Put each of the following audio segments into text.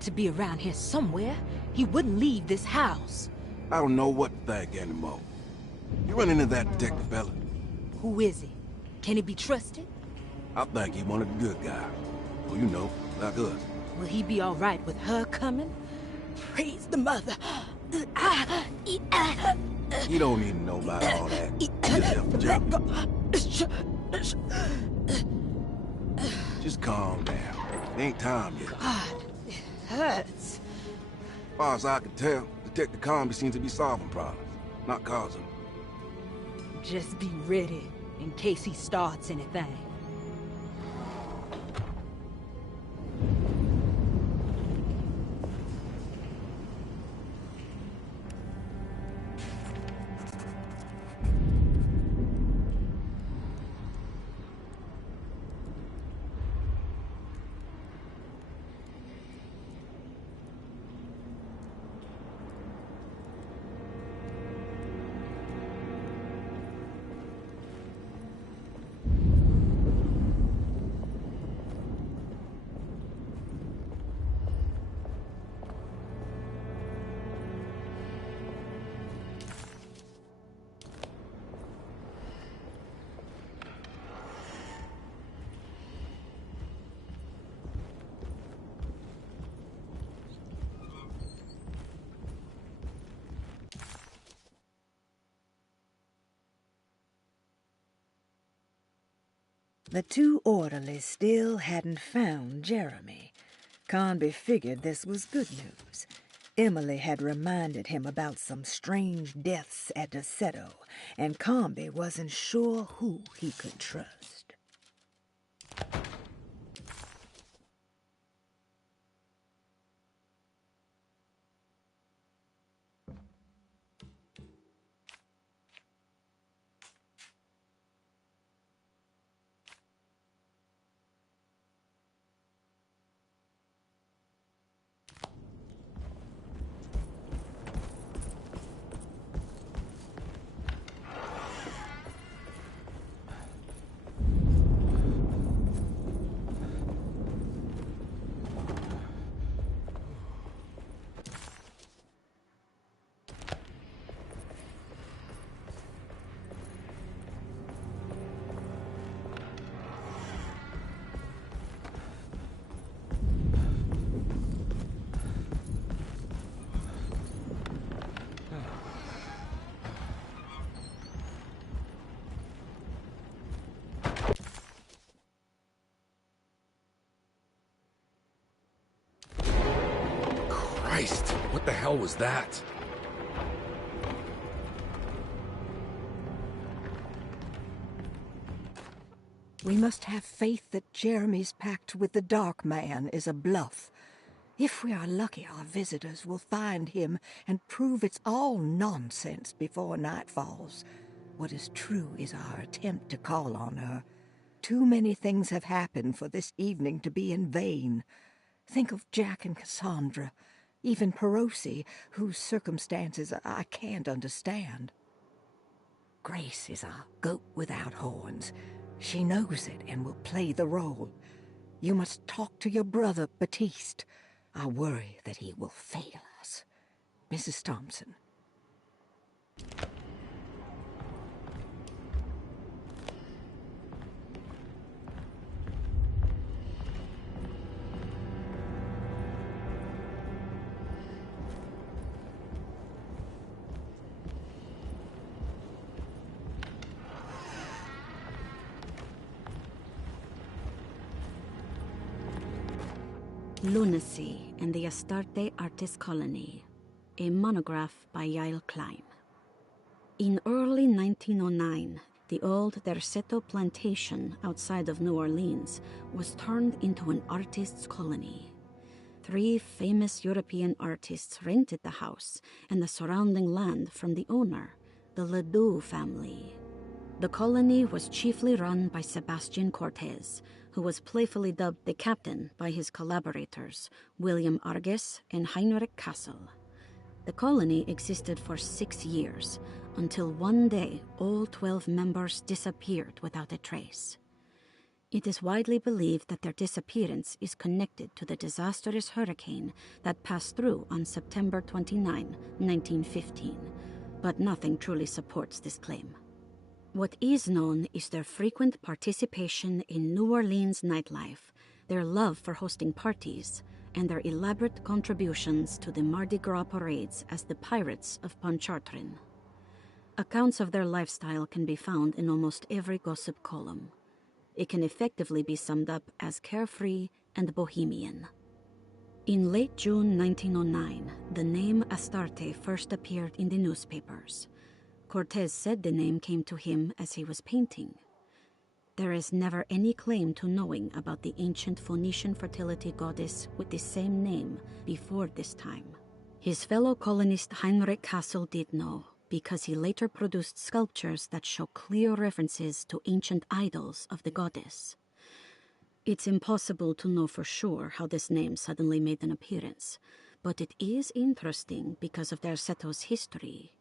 got to be around here somewhere. He wouldn't leave this house. I don't know what to think anymore. You run into that detective fella? Who is he? Can he be trusted? I think he one of the good guys. Well, you know, like us. Will he be all right with her coming? Praise the mother. You don't need to know about all that. Just help the job. Just calm down. It ain't time yet. God, it hurts. As far as I can tell, Detective Comby seems to be solving problems, not causing them. Just be ready in case he starts anything. The two orderlies still hadn't found Jeremy. Conby figured this was good news. Emily had reminded him about some strange deaths at Deseto, and Conby wasn't sure who he could trust. Christ, what the hell was that? We must have faith that Jeremy's pact with the Dark Man is a bluff. If we are lucky, our visitors will find him and prove it's all nonsense before night falls. What is true is our attempt to call on her. Too many things have happened for this evening to be in vain. Think of Jack and Cassandra, even Perosi, whose circumstances I can't understand. Grace is a goat without horns. She knows it and will play the role. You must talk to your brother, Baptiste. I worry that he will fail us. Mrs. Thompson. Lunacy in the Astarte Artist Colony, a monograph by Yael Klein. In early 1909, the old Derceto plantation outside of New Orleans was turned into an artist's colony. 3 famous European artists rented the house and the surrounding land from the owner, the Ledoux family. The colony was chiefly run by Sebastian Cortez, who was playfully dubbed the captain by his collaborators, William Arges and Heinrich Kassel. The colony existed for 6 years, until one day all 12 members disappeared without a trace. It is widely believed that their disappearance is connected to the disastrous hurricane that passed through on September 29, 1915, but nothing truly supports this claim. What is known is their frequent participation in New Orleans nightlife, their love for hosting parties, and their elaborate contributions to the Mardi Gras parades as the Pirates of Pontchartrain. Accounts of their lifestyle can be found in almost every gossip column. It can effectively be summed up as carefree and bohemian. In late June 1909, the name Astarte first appeared in the newspapers. Cortez said the name came to him as he was painting. There is never any claim to knowing about the ancient Phoenician fertility goddess with the same name before this time. His fellow colonist Heinrich Kassel did know, because he later produced sculptures that show clear references to ancient idols of the goddess. It's impossible to know for sure how this name suddenly made an appearance, but it is interesting because of their Seto's history.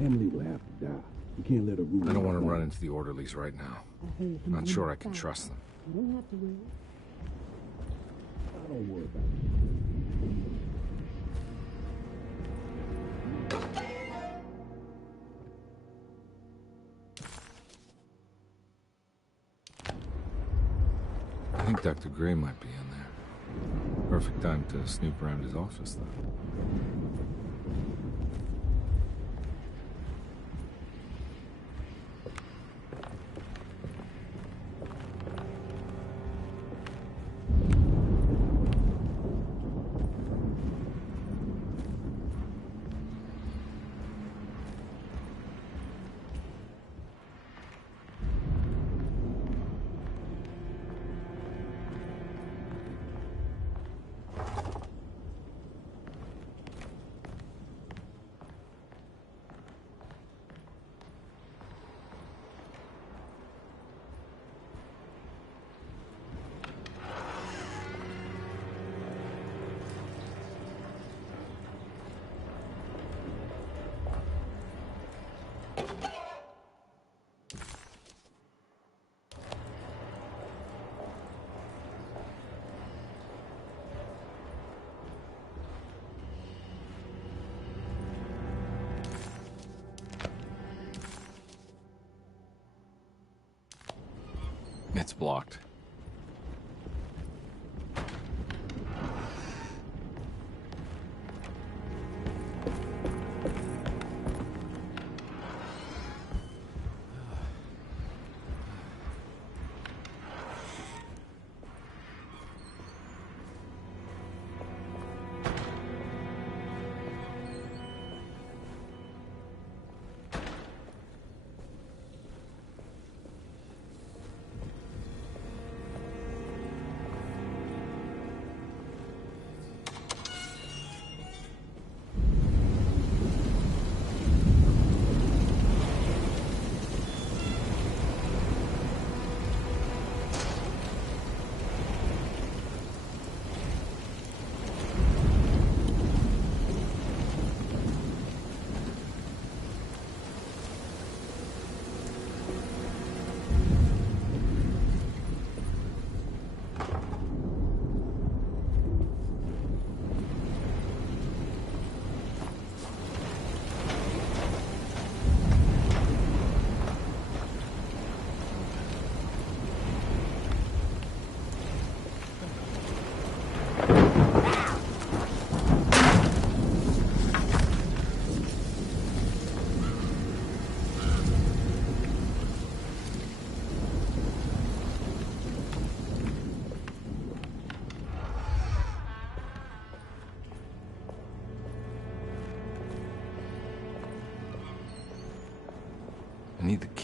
Emily will have to die. You can't let her rule. I don't want to run into the orderlies right now. Not sure I can trust them. You don't have to worry. I don't worry about it. I think Dr. Gray might be in there. Perfect time to snoop around his office, though. It's blocked.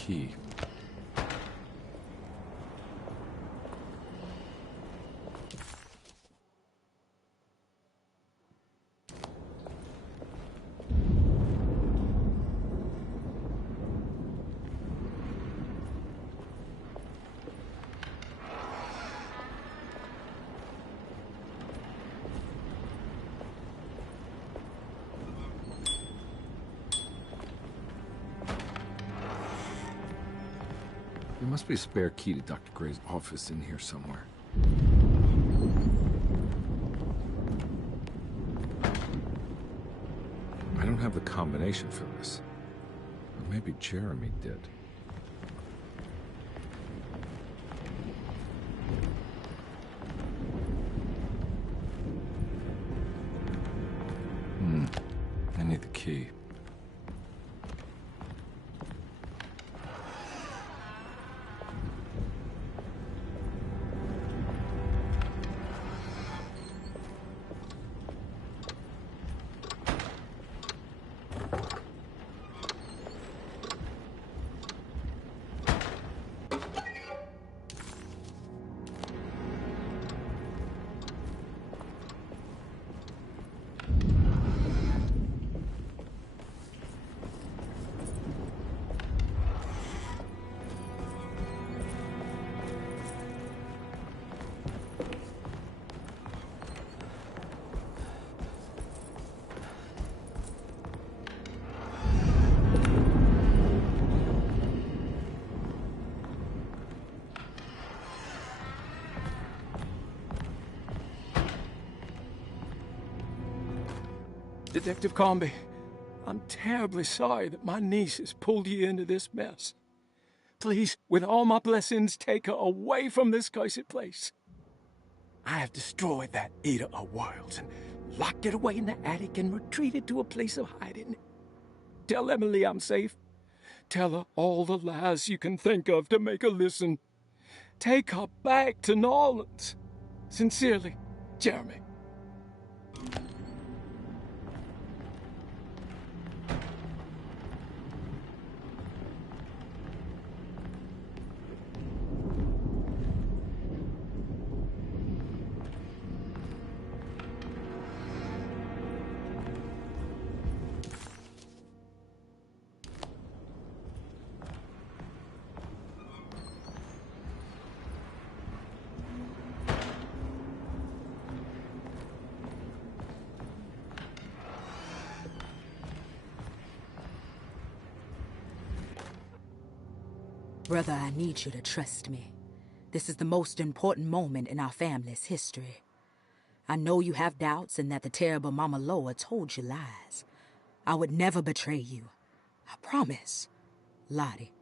key. There must be a spare key to Dr. Gray's office in here somewhere. I don't have the combination for this. Or maybe Jeremy did. I need the key. Detective Comby, I'm terribly sorry that my niece has pulled you into this mess. Please, with all my blessings, take her away from this cursed place. I have destroyed that Eater of Worlds and locked it away in the attic and retreated to a place of hiding. Tell Emily I'm safe. Tell her all the lies you can think of to make her listen. Take her back to New Orleans. Sincerely, Jeremy. Brother, I need you to trust me. This is the most important moment in our family's history. I know you have doubts and that the terrible Mama Loa told you lies. I would never betray you. I promise. Lottie.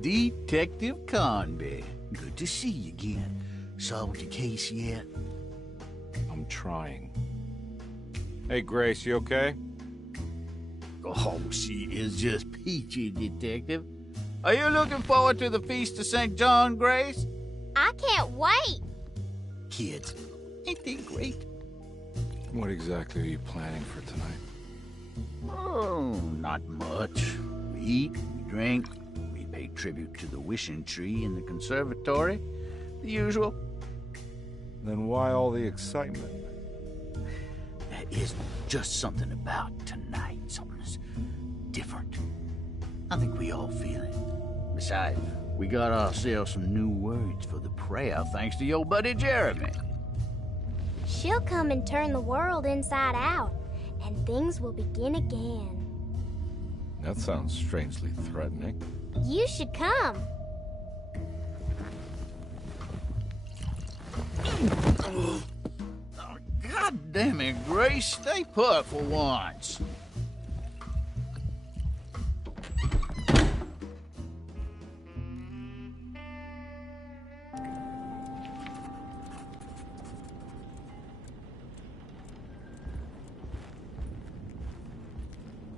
Detective Conby. Good to see you again. Solved your case yet? I'm trying. Hey, Grace, you okay? Oh, she is just peachy, Detective. Are you looking forward to the Feast of St. John, Grace? I can't wait. Kids, ain't they great? What exactly are you planning for tonight? Oh, not much. We eat, we drink, we pay tribute to the wishing tree in the conservatory. The usual. Then why all the excitement? There is just something about tonight. Something's different. I think we all feel it. Besides, we got ourselves some new words for the prayer thanks to your buddy Jeremy. She'll come and turn the world inside out, and things will begin again. That sounds strangely threatening. You should come. God damn it, Grace. Stay put for once.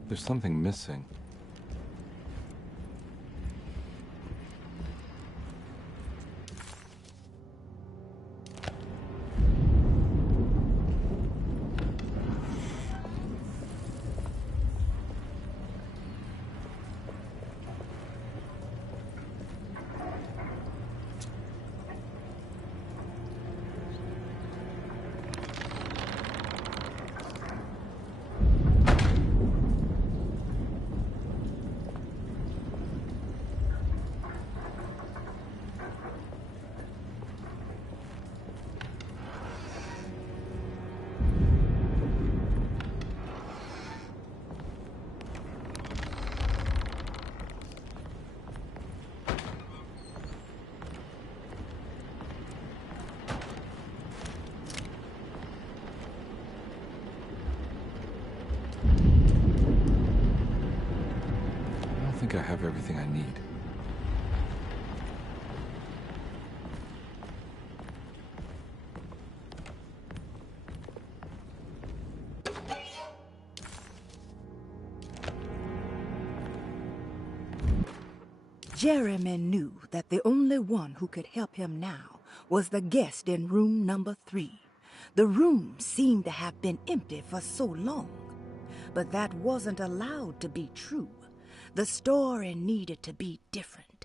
There's something missing. I think I have everything I need. Jeremy knew that the only one who could help him now was the guest in room number 3. The room seemed to have been empty for so long. But that wasn't allowed to be true. The story needed to be different.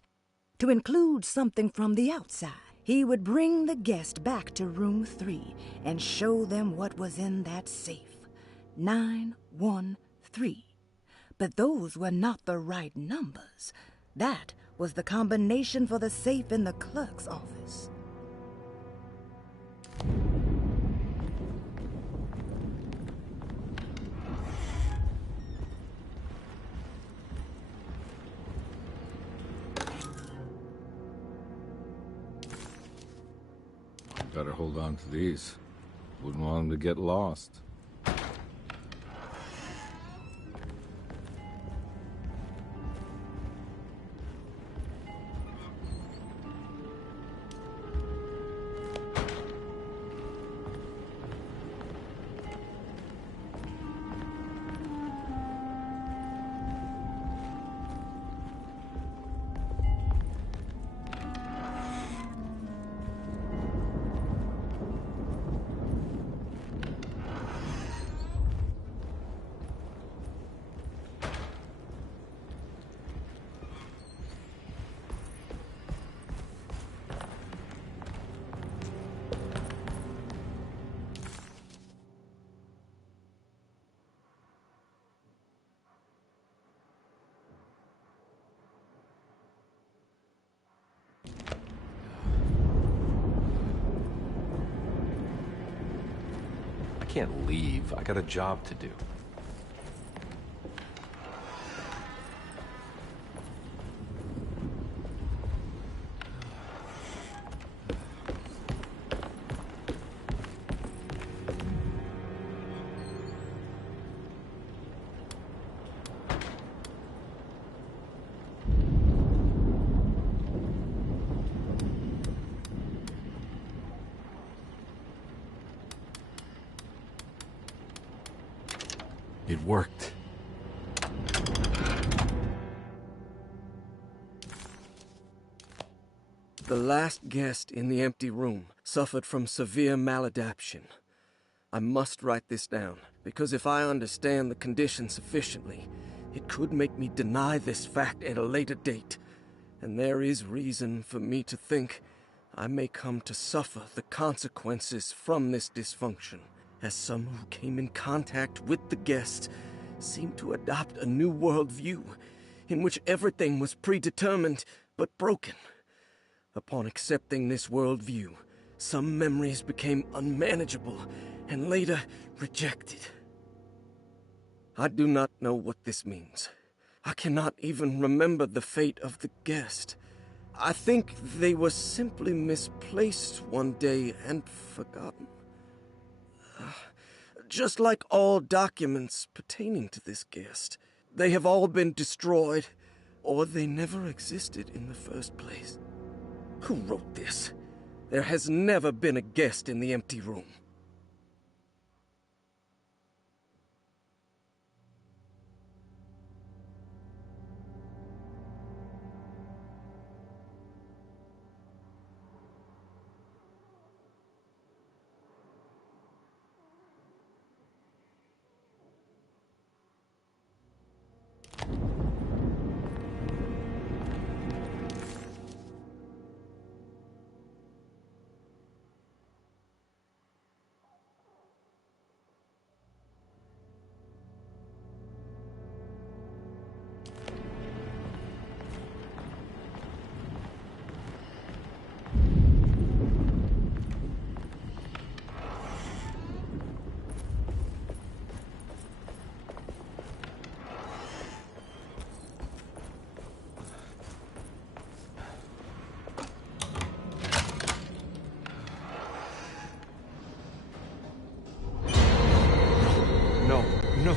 To include something from the outside, he would bring the guest back to room 3 and show them what was in that safe. 913. But those were not the right numbers. That was the combination for the safe in the clerk's office. Better hold on to these. Wouldn't want them to get lost. I can't leave. I got a job to do. It worked. The last guest in the empty room suffered from severe maladaptation. I must write this down, because if I understand the condition sufficiently, it could make me deny this fact at a later date, and there is reason for me to think I may come to suffer the consequences from this dysfunction, as some who came in contact with the guest seemed to adopt a new worldview in which everything was predetermined but broken. Upon accepting this worldview, some memories became unmanageable and later rejected. I do not know what this means. I cannot even remember the fate of the guest. I think they were simply misplaced one day and forgotten. Just like all documents pertaining to this guest, they have all been destroyed, or they never existed in the first place. Who wrote this? There has never been a guest in the empty room. No.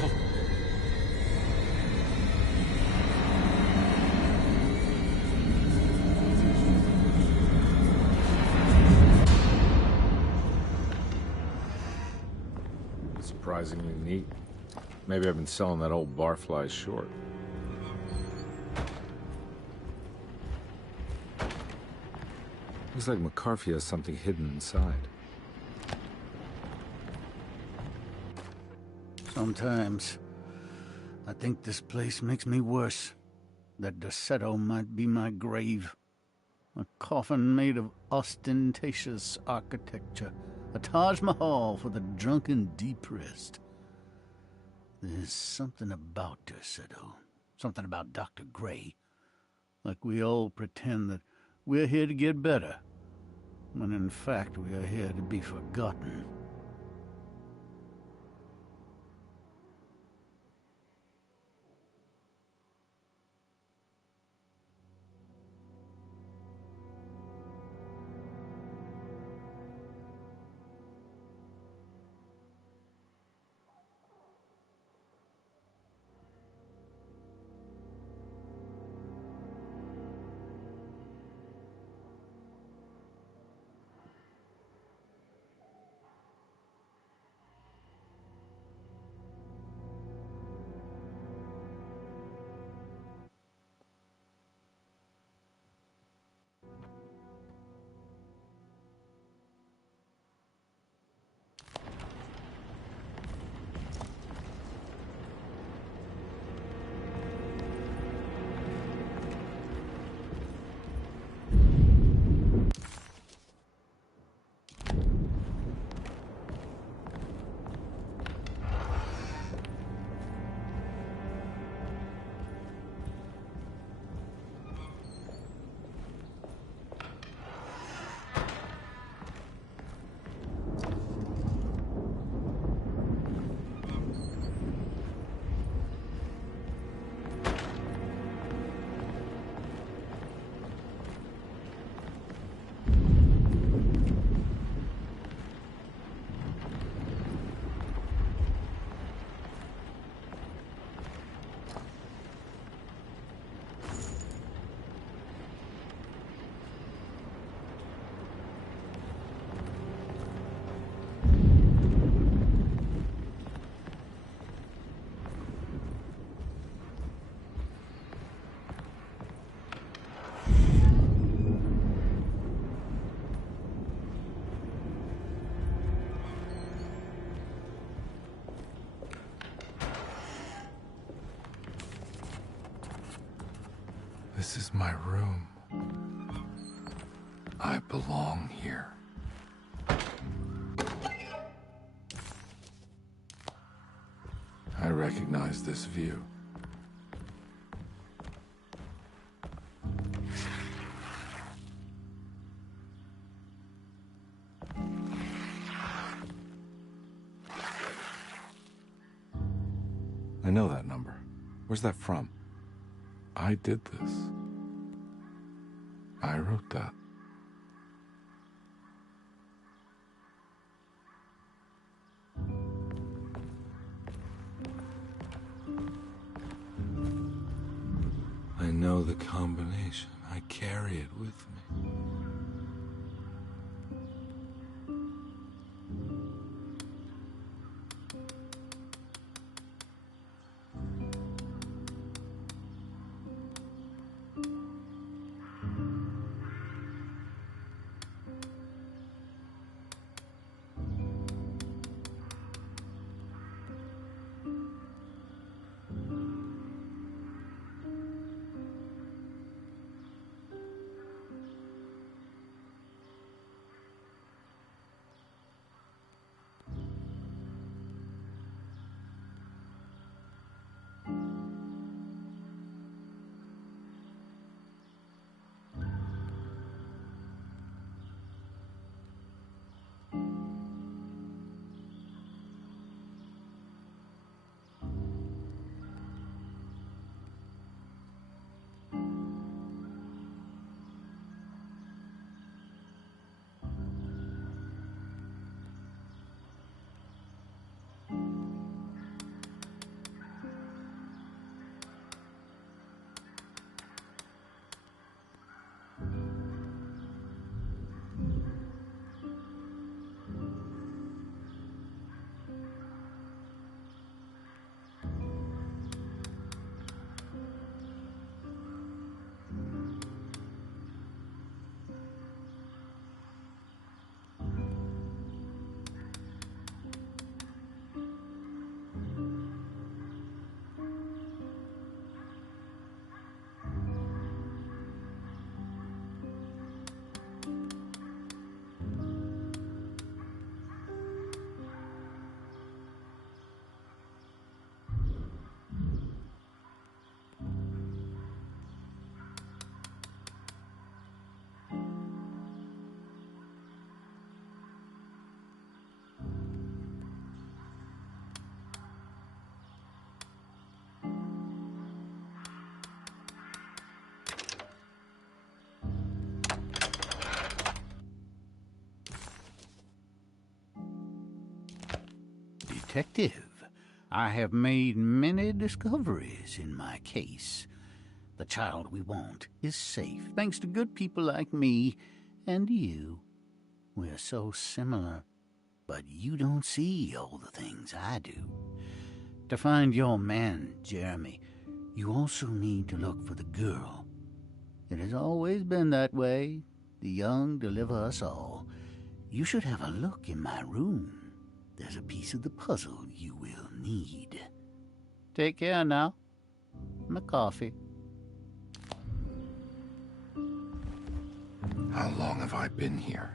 Surprisingly neat. Maybe I've been selling that old barfly short. Looks like McCarthy has something hidden inside. Sometimes, I think this place makes me worse. That Deseto might be my grave. A coffin made of ostentatious architecture. A Taj Mahal for the drunken depressed. There's something about Deseto. Something about Dr. Gray. Like we all pretend that we're here to get better, when in fact we are here to be forgotten. This is my room. I belong here. I recognize this view. I know that number. Where's that from? I did this. I wrote that. I know the combination. I carry it with me. Detective, I have made many discoveries in my case. The child we want is safe, thanks to good people like me and you. We're so similar, but you don't see all the things I do. To find your man, Jeremy, you also need to look for the girl. It has always been that way. The young deliver us all. You should have a look in my room. There's a piece of the puzzle you will need. Take care now. My coffee. How long have I been here?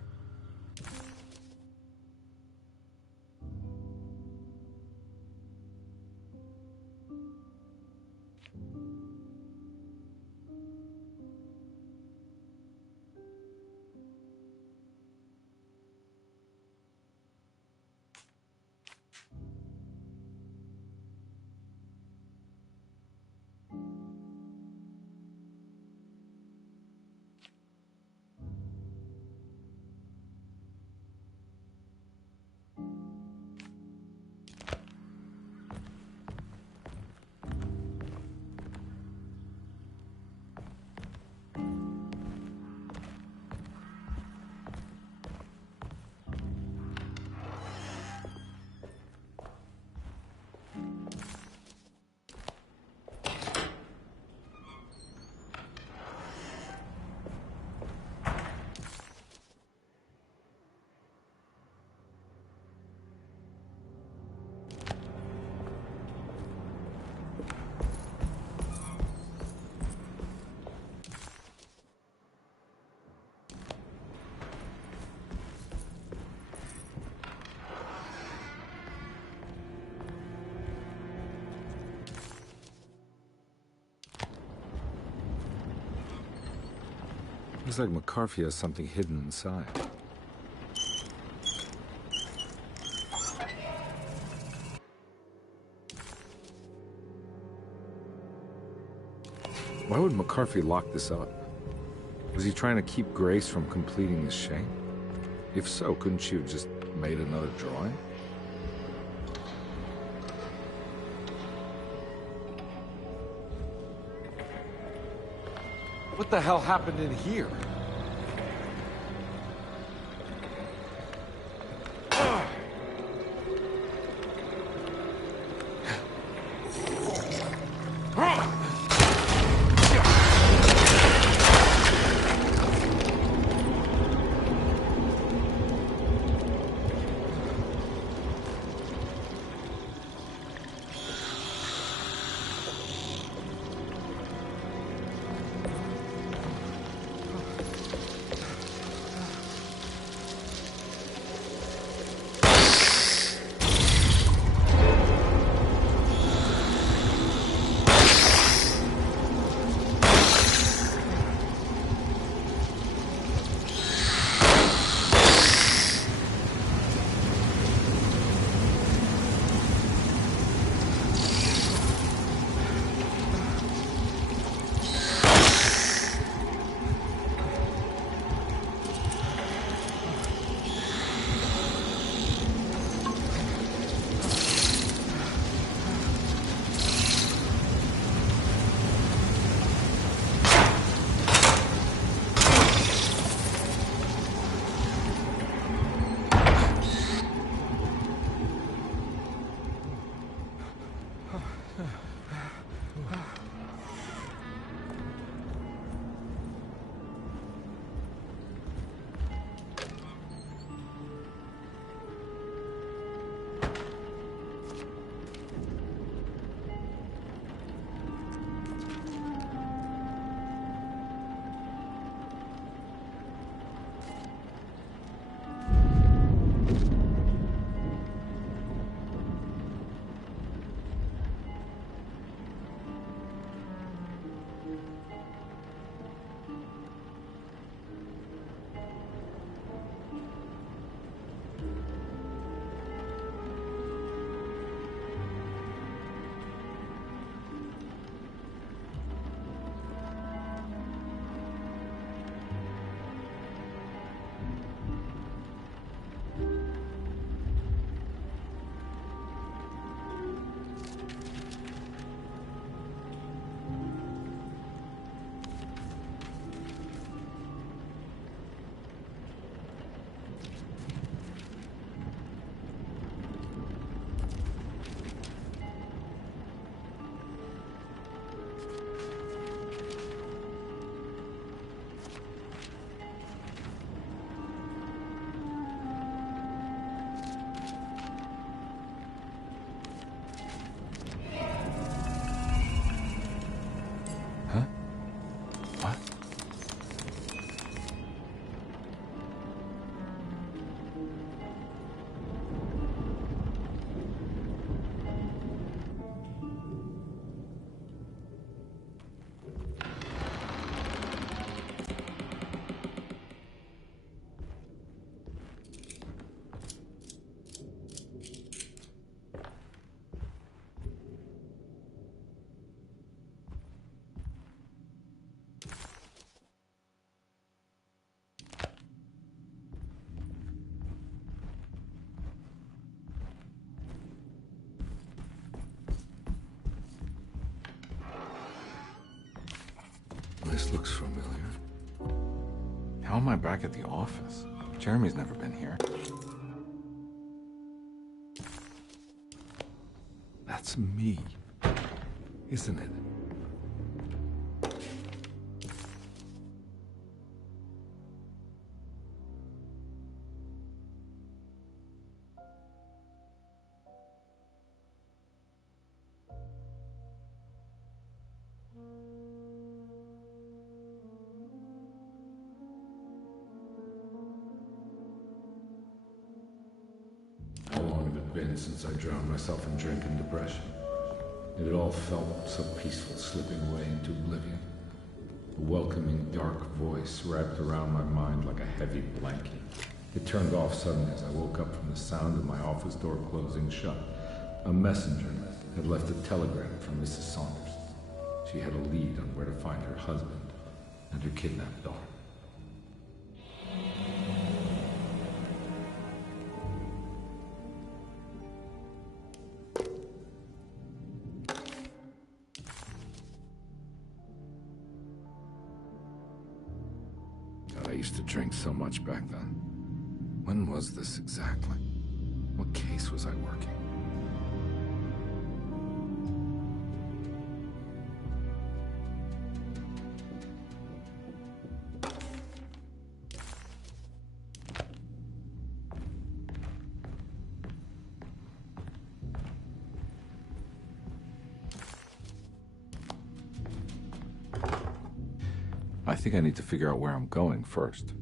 Looks like McCarthy has something hidden inside. Why would McCarthy lock this up? Was he trying to keep Grace from completing the shape? If so, couldn't she have just made another drawing? What the hell happened in here? This looks familiar. How am I back at the office? Jeremy's never been here. That's me, isn't it? How long had it been since I drowned myself in drink and depression? It had all felt so peaceful, slipping away into oblivion. A welcoming, dark voice wrapped around my mind like a heavy blanket. It turned off suddenly as I woke up from the sound of my office door closing shut. A messenger had left a telegram from Mrs. Saunders. She had a lead on where to find her husband and her kidnapped daughter. God, I used to drink so much back then. When was this exactly? What case was I working? I think I need to figure out where I'm going first.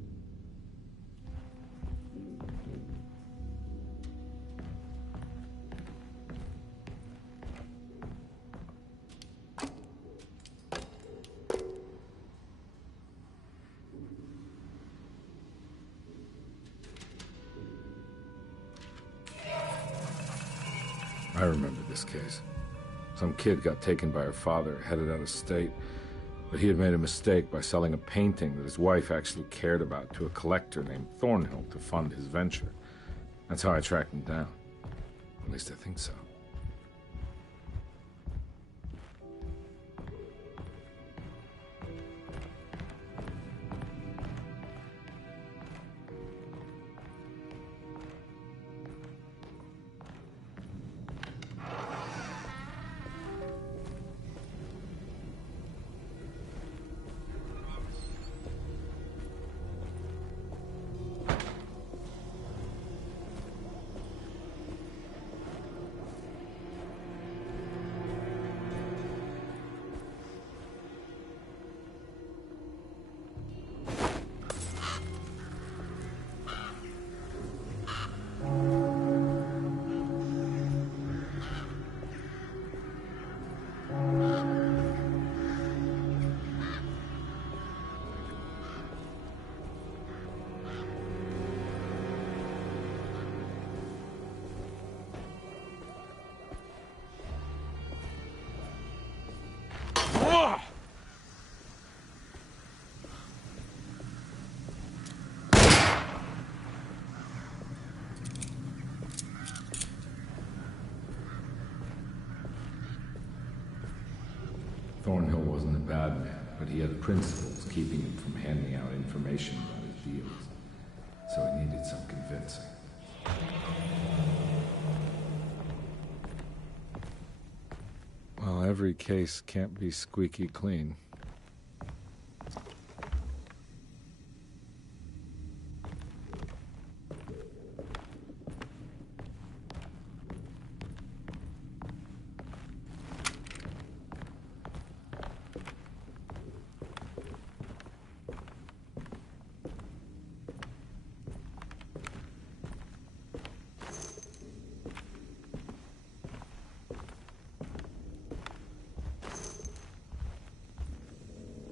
I remember this case. Some kid got taken by her father, headed out of state, but he had made a mistake by selling a painting that his wife actually cared about to a collector named Thornhill to fund his venture. That's how I tracked him down. At least I think so. Thornhill wasn't a bad man, but he had principles keeping him from handing out information about his deals. So he needed some convincing. Well, every case can't be squeaky clean.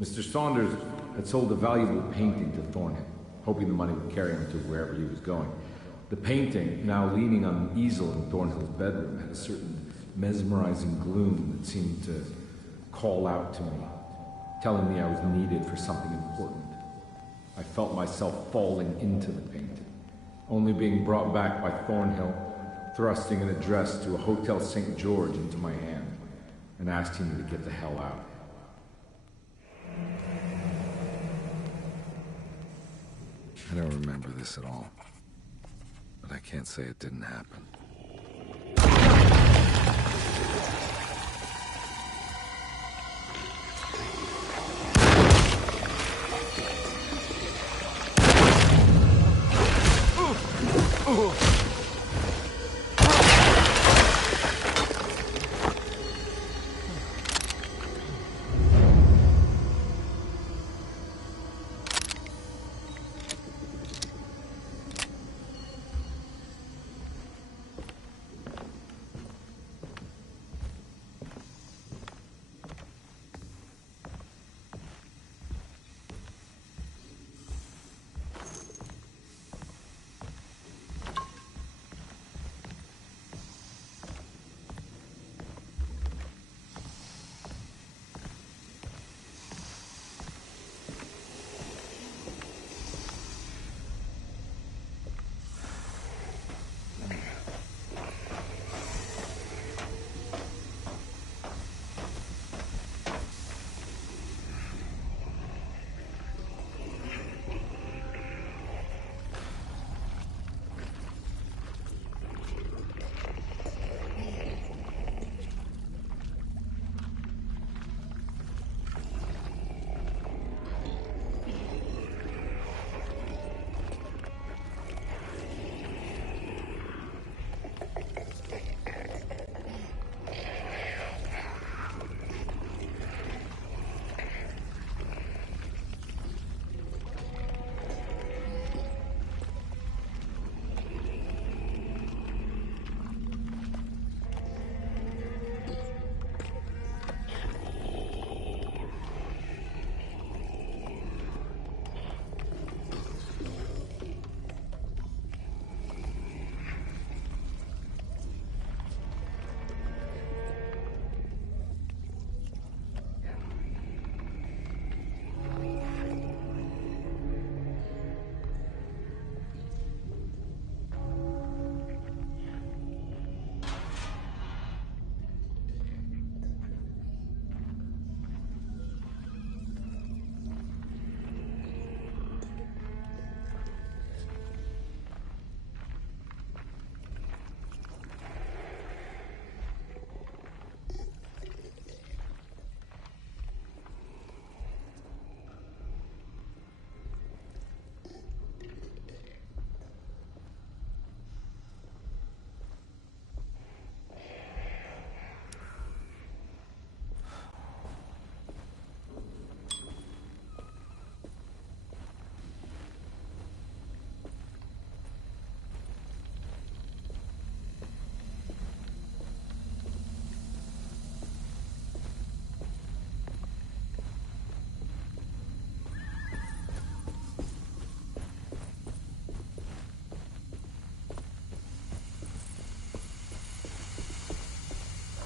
Mr. Saunders had sold a valuable painting to Thornhill, hoping the money would carry him to wherever he was going. The painting, now leaning on an easel in Thornhill's bedroom, had a certain mesmerizing gloom that seemed to call out to me, telling me I was needed for something important. I felt myself falling into the painting, only being brought back by Thornhill, thrusting an address to a Hotel St. George into my hand and asking me to get the hell out. I don't remember this at all, but I can't say it didn't happen.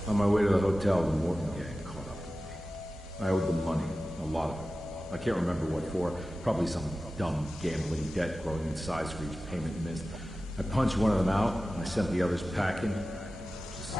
On my way to the hotel, the Morton gang caught up with me. I owed them money, a lot of it. I can't remember what for. Probably some dumb gambling debt growing in size for each payment missed. I punched one of them out, and I sent the others packing. Just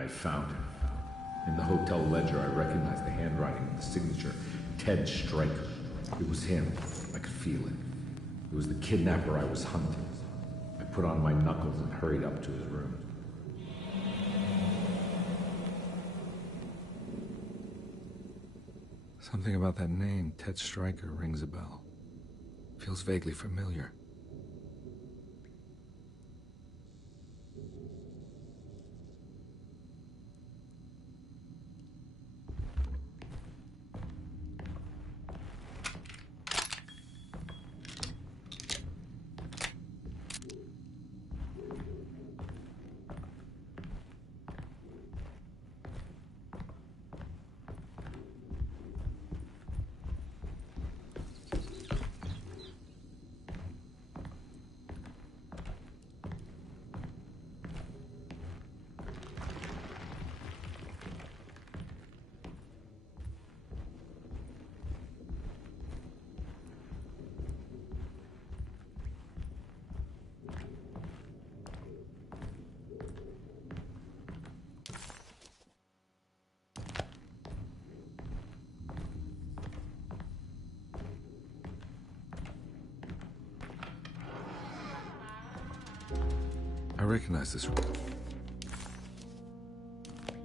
I found him. In the hotel ledger, I recognized the handwriting of the signature, Ted Stryker. It was him. I could feel it. It was the kidnapper I was hunting. I put on my knuckles and hurried up to his room. Something about that name, Ted Stryker, rings a bell. Feels vaguely familiar. I recognize this room.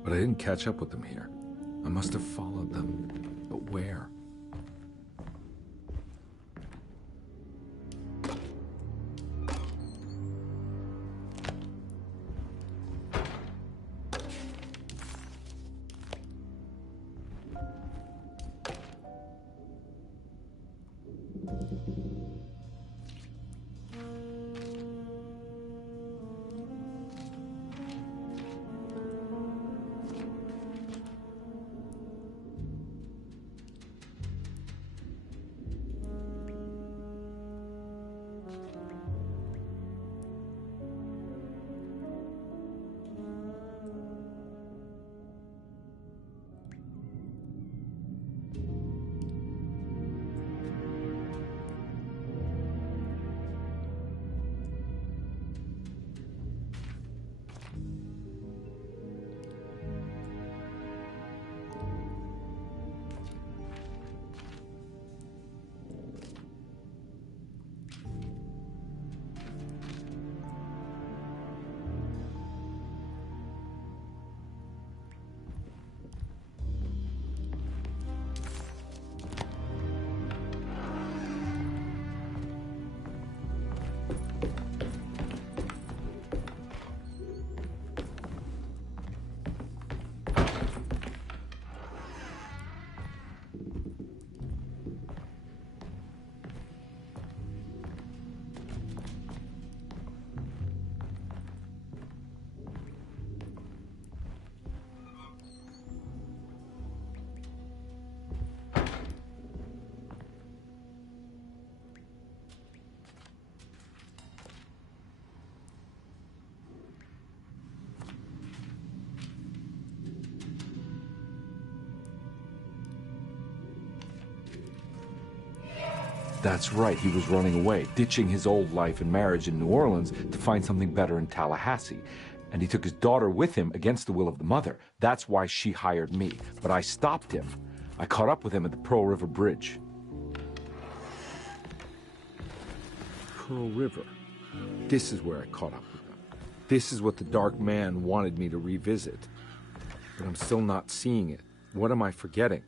But I didn't catch up with them here. I must have followed them. But where? That's right, he was running away, ditching his old life and marriage in New Orleans to find something better in Tallahassee. And he took his daughter with him against the will of the mother. That's why she hired me. But I stopped him. I caught up with him at the Pearl River Bridge. Pearl River. This is where I caught up with him. This is what the Dark Man wanted me to revisit. But I'm still not seeing it. What am I forgetting?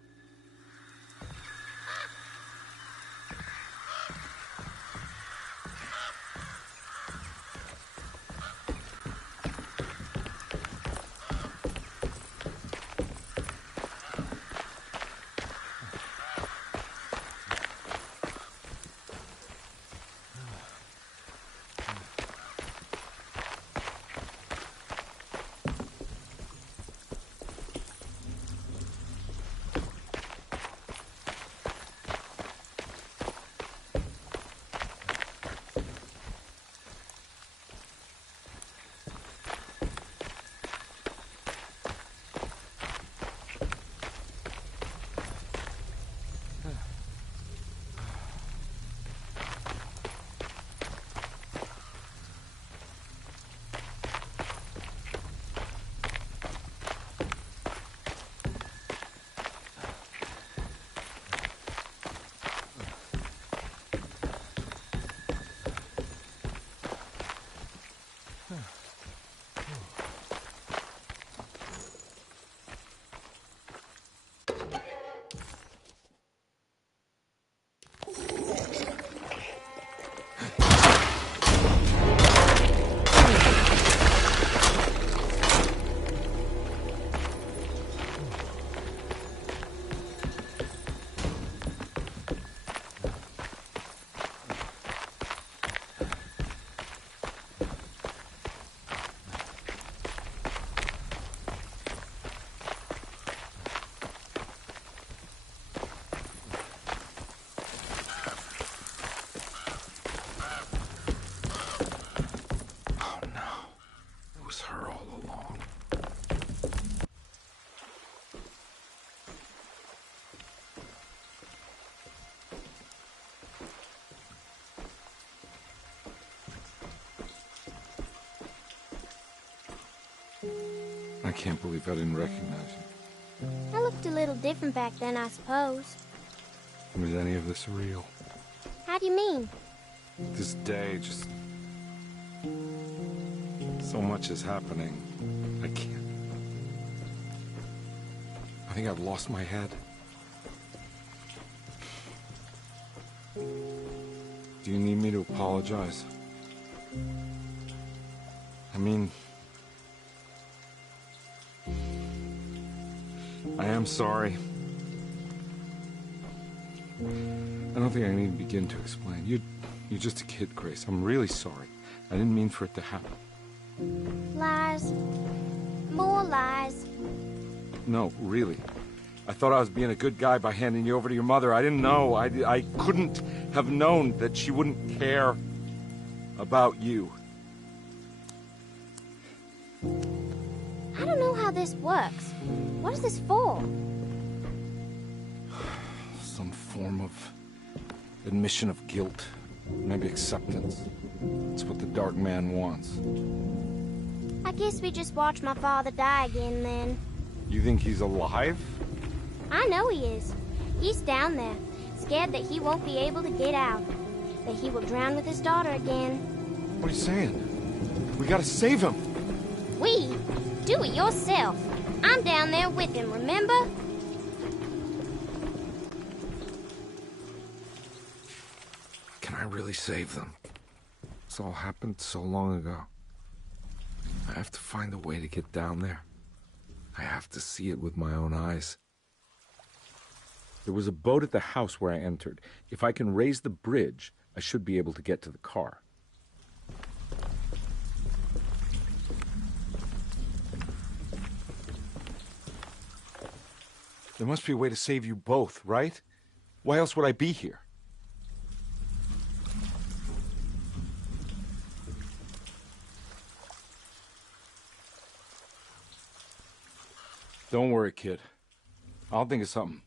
I can't believe I didn't recognize you. I looked a little different back then, I suppose. Was any of this real? How do you mean? This day, just... so much is happening. I can't... I think I've lost my head. Do you need me to apologize? I mean... I am sorry. I don't think I need to begin to explain. You're just a kid, Grace. I'm really sorry. I didn't mean for it to happen. Lies. More lies. No, really. I thought I was being a good guy by handing you over to your mother. I didn't know. I couldn't have known that she wouldn't care about you. I don't know how this works. What is this for? Some form of admission of guilt. Maybe acceptance. It's what the Dark Man wants. I guess we just watch my father die again, then. You think he's alive? I know he is. He's down there, scared that he won't be able to get out. That he will drown with his daughter again. What are you saying? We gotta save him! We? Do it yourself. I'm down there with him, remember? Can I really save them? This all happened so long ago. I have to find a way to get down there. I have to see it with my own eyes. There was a boat at the house where I entered. If I can raise the bridge, I should be able to get to the car. There must be a way to save you both, right? Why else would I be here? Don't worry, kid. I'll think of something.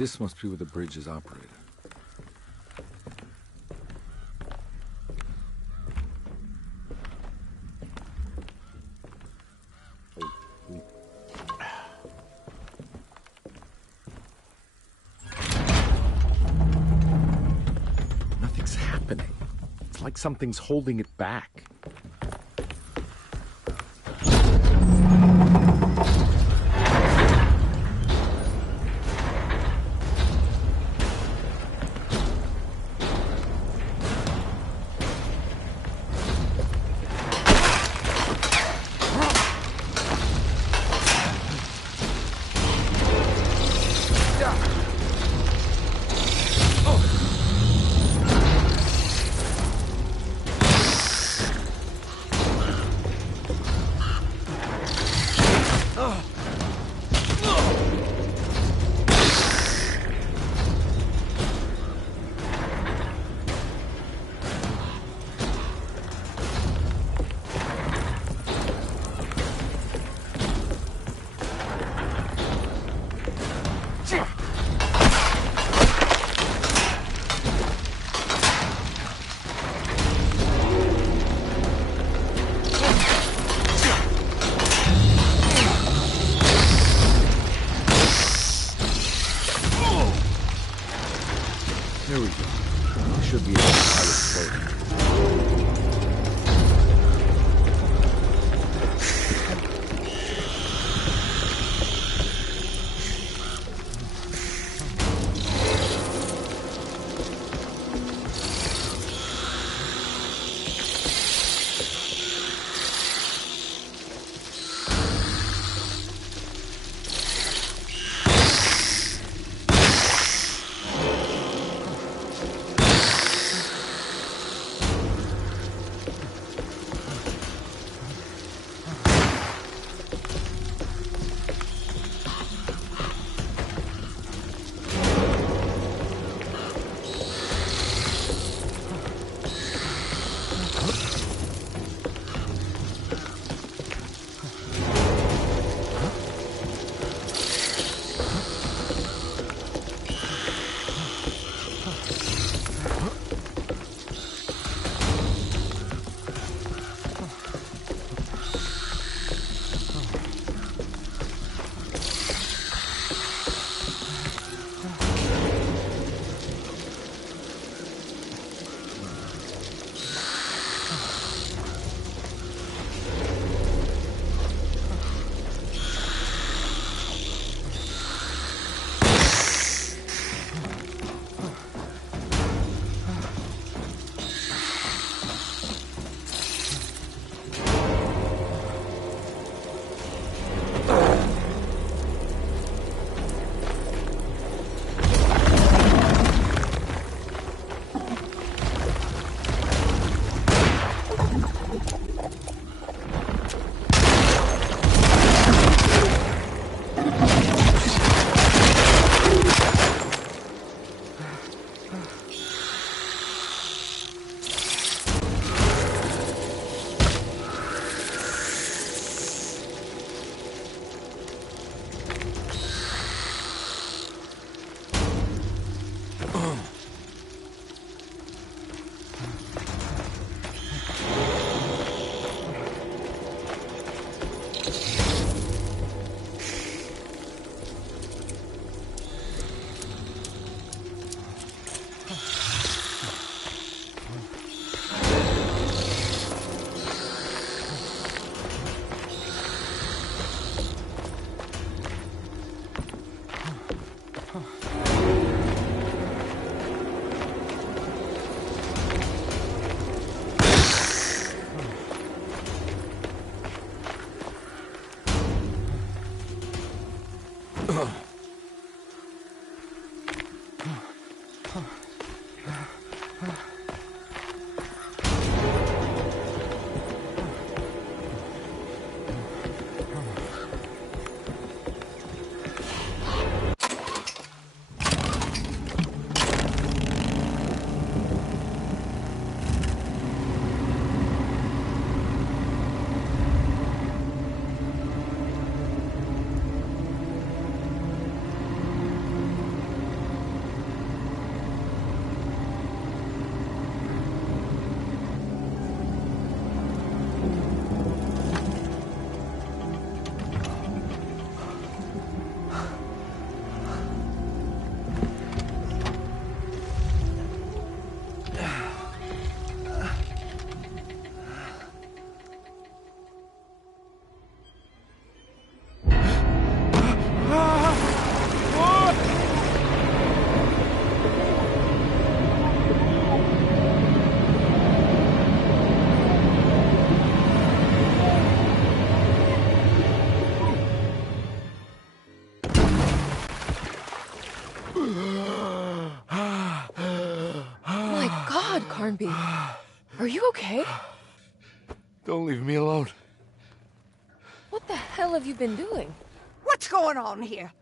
This must be where the bridge is operated. Nothing's happening. It's like something's holding it back. There we go. We should be able to pilot slowly. you okay? Don't leave me alone. What the hell have you been doing? What's going on here?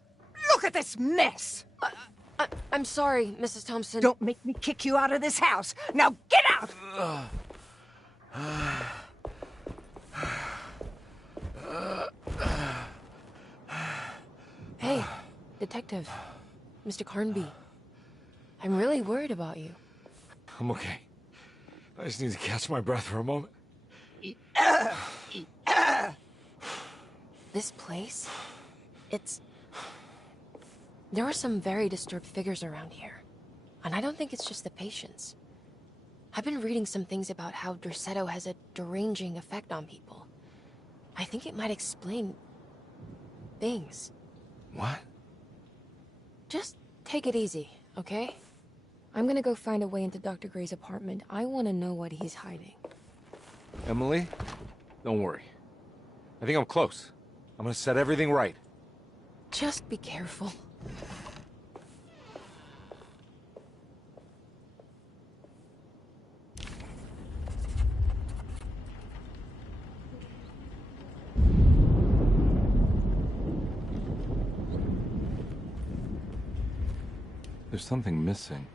Look at this mess! I'm sorry, Mrs. Thompson. Don't make me kick you out of this house. Now get out! Hey, Detective. Mr. Carnby. I'm really worried about you. I'm okay. I just need to catch my breath for a moment. This place? There are some very disturbed figures around here. And I don't think it's just the patients. I've been reading some things about how Derceto has a deranging effect on people. I think it might explain... things. What? Just take it easy, okay? I'm gonna go find a way into Dr. Gray's apartment. I want to know what he's hiding. Emily, don't worry. I think I'm close. I'm gonna set everything right. Just be careful. There's something missing.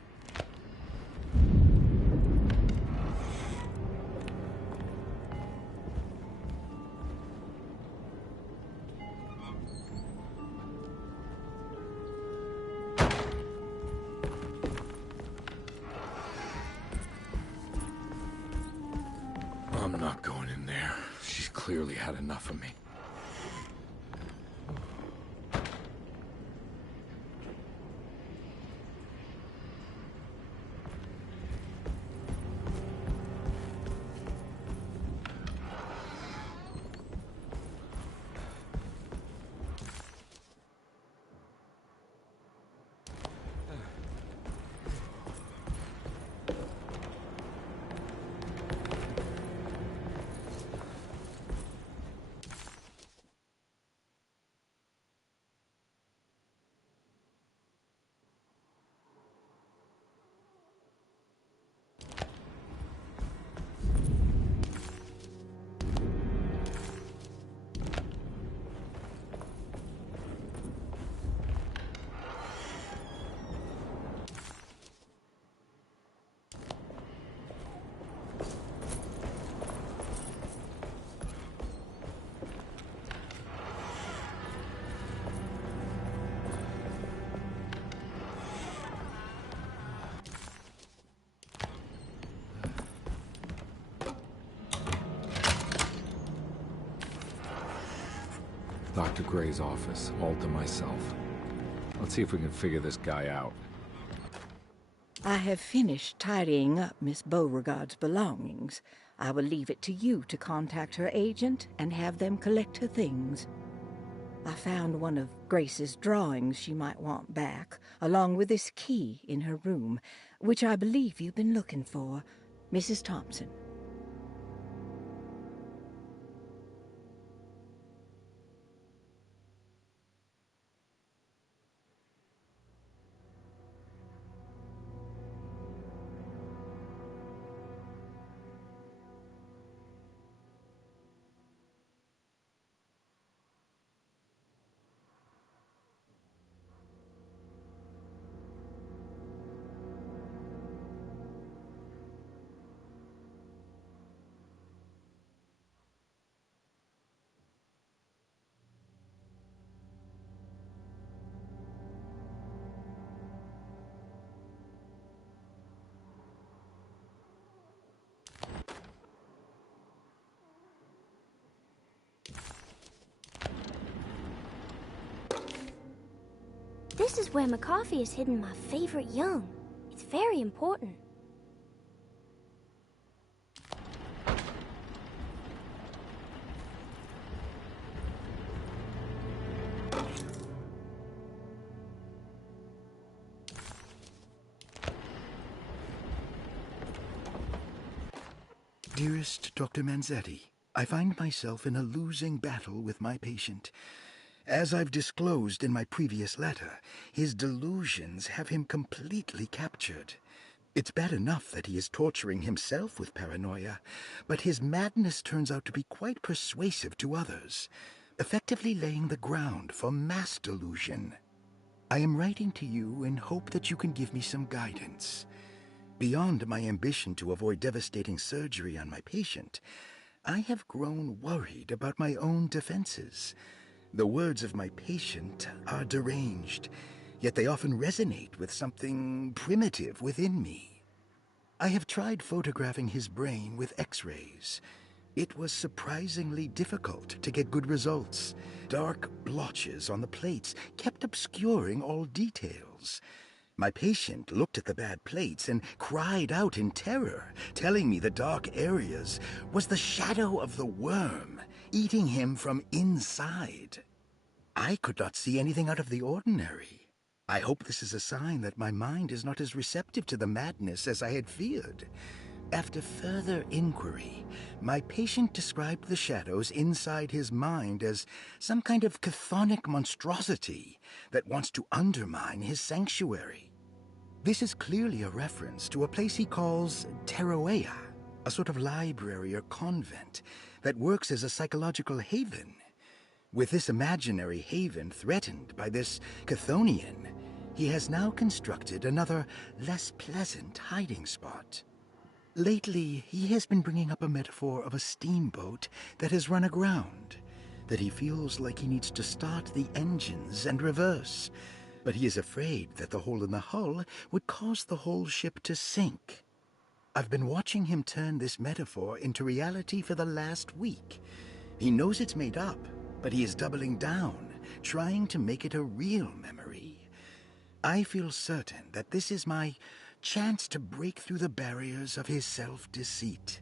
I'm not going in there. She's clearly had enough of me. Dr. Gray's office, all to myself. Let's see if we can figure this guy out. I have finished tidying up Miss Beauregard's belongings. I will leave it to you to contact her agent and have them collect her things. I found one of Grace's drawings she might want back, along with this key in her room, which I believe you've been looking for. Mrs. Thompson. This is where McCarthy has hidden my favorite young. It's very important. Dearest Dr. Manzetti, I find myself in a losing battle with my patient. As I've disclosed in my previous letter, his delusions have him completely captured. It's bad enough that he is torturing himself with paranoia, but his madness turns out to be quite persuasive to others, effectively laying the ground for mass delusion. I am writing to you in hope that you can give me some guidance. Beyond my ambition to avoid devastating surgery on my patient, I have grown worried about my own defenses. The words of my patient are deranged, yet they often resonate with something primitive within me. I have tried photographing his brain with X-rays. It was surprisingly difficult to get good results. Dark blotches on the plates kept obscuring all details. My patient looked at the bad plates and cried out in terror, telling me the dark areas was the shadow of the worm eating him from inside. I could not see anything out of the ordinary. I hope this is a sign that my mind is not as receptive to the madness as I had feared. After further inquiry, my patient described the shadows inside his mind as some kind of chthonic monstrosity that wants to undermine his sanctuary. This is clearly a reference to a place he calls Teroea, a sort of library or convent that works as a psychological haven. With this imaginary haven threatened by this Chthonian, he has now constructed another, less pleasant hiding spot. Lately, he has been bringing up a metaphor of a steamboat that has run aground, that he feels like he needs to start the engines and reverse, but he is afraid that the hole in the hull would cause the whole ship to sink. I've been watching him turn this metaphor into reality for the last week. He knows it's made up, but he is doubling down, trying to make it a real memory. I feel certain that this is my chance to break through the barriers of his self-deceit.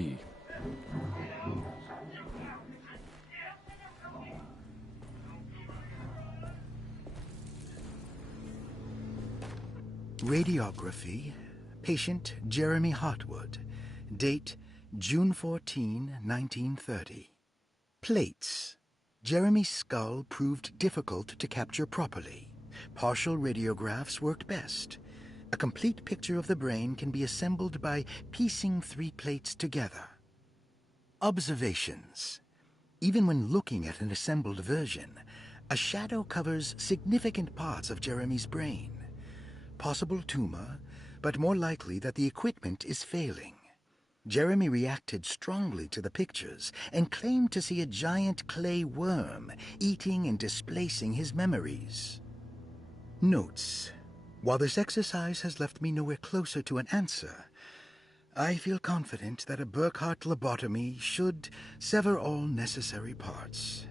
key. Radiography. Patient Jeremy Hartwood. Date June 14, 1930. Plates. Jeremy's skull proved difficult to capture properly. Partial radiographs worked best. A complete picture of the brain can be assembled by piecing 3 plates together. Observations. Even when looking at an assembled version, a shadow covers significant parts of Jeremy's brain. Possible tumor, but more likely that the equipment is failing. Jeremy reacted strongly to the pictures and claimed to see a giant clay worm eating and displacing his memories. Notes. While this exercise has left me nowhere closer to an answer, I feel confident that a Burkhart lobotomy should sever all necessary parts.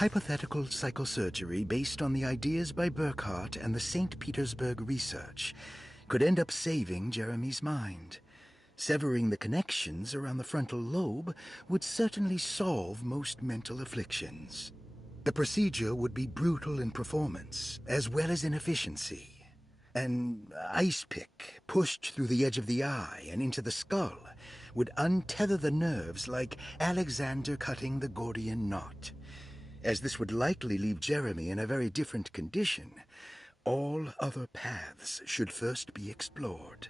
hypothetical psychosurgery based on the ideas by Burckhardt and the St. Petersburg research could end up saving Jeremy's mind. Severing the connections around the frontal lobe would certainly solve most mental afflictions. The procedure would be brutal in performance, as well as in efficiency. An ice pick pushed through the edge of the eye and into the skull would untether the nerves like Alexander cutting the Gordian knot. As this would likely leave Jeremy in a very different condition, all other paths should first be explored.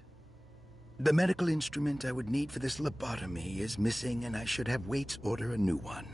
The medical instrument I would need for this lobotomy is missing, and I should have Waits order a new one.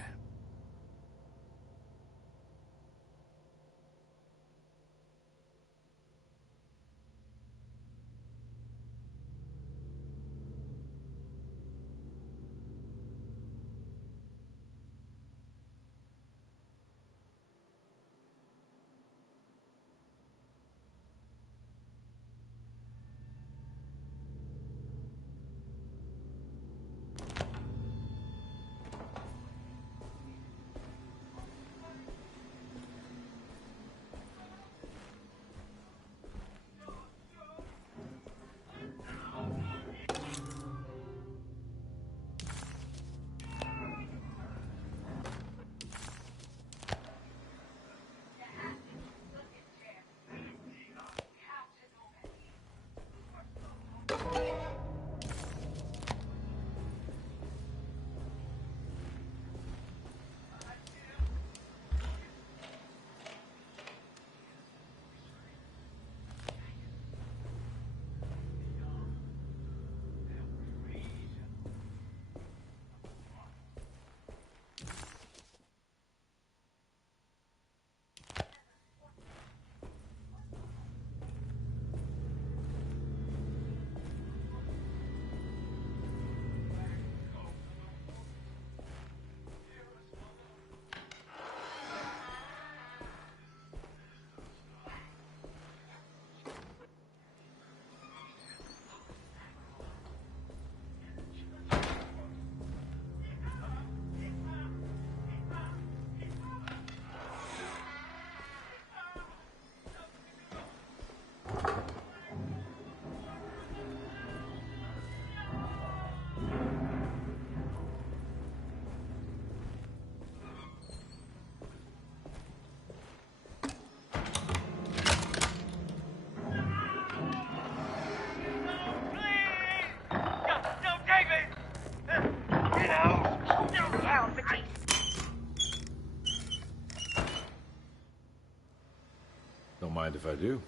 Don't mind if I do.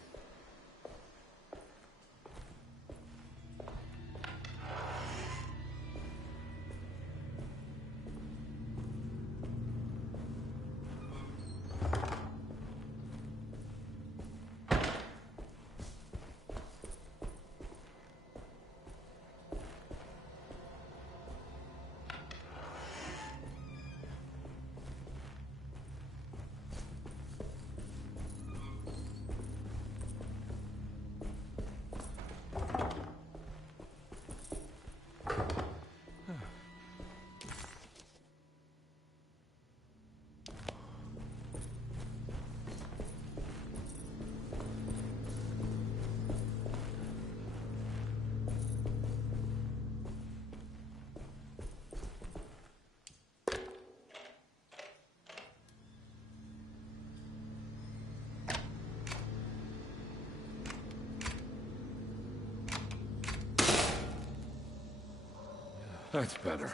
That's better.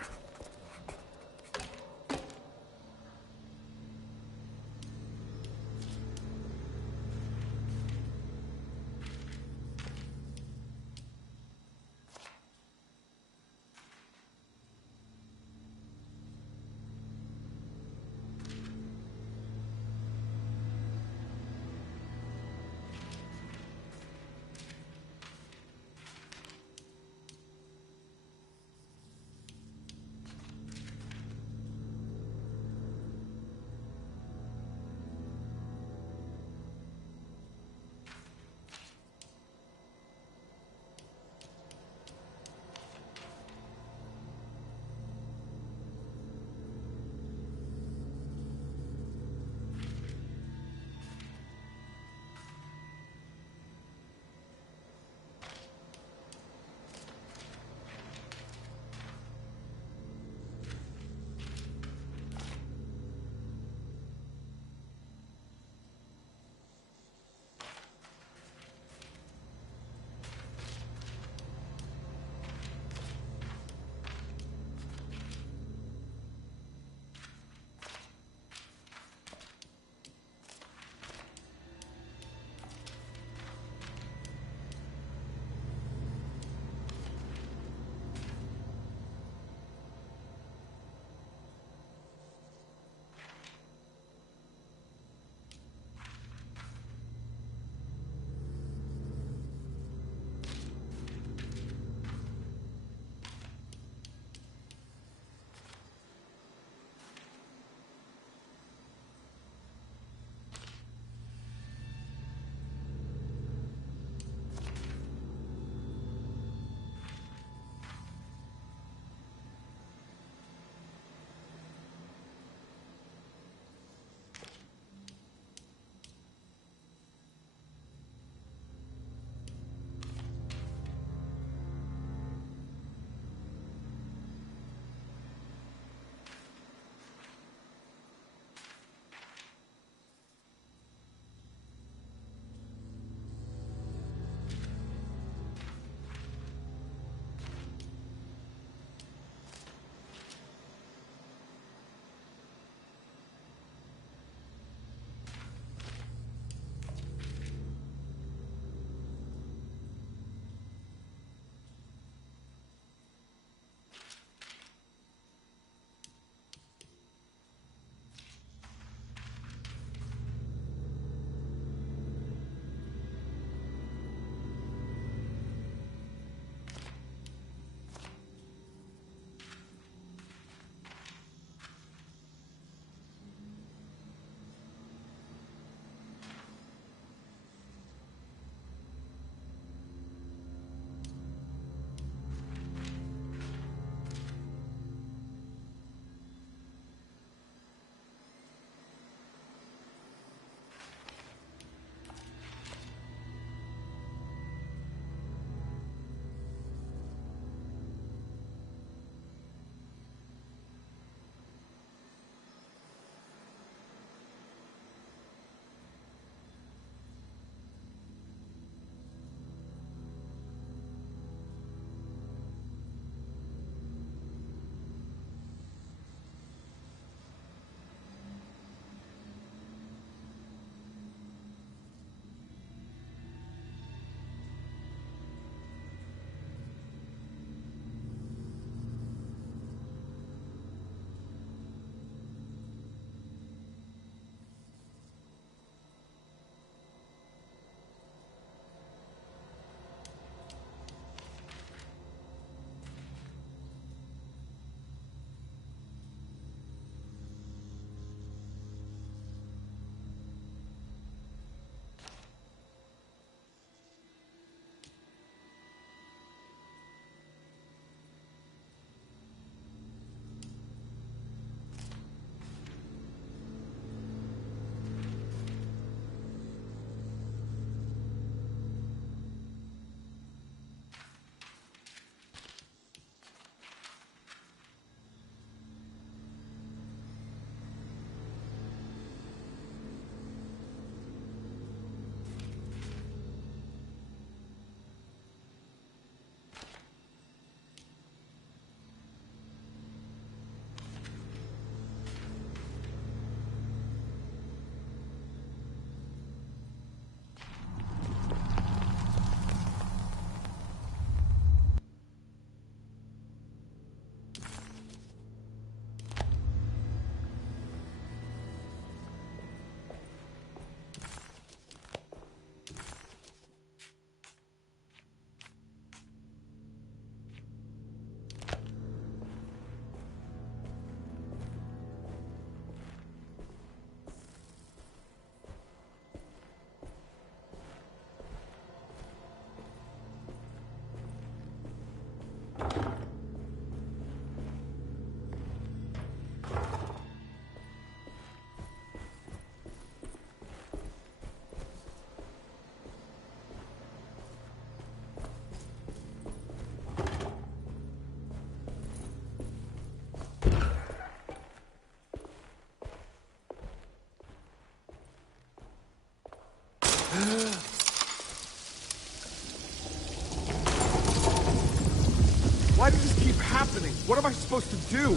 happening? What am I supposed to do?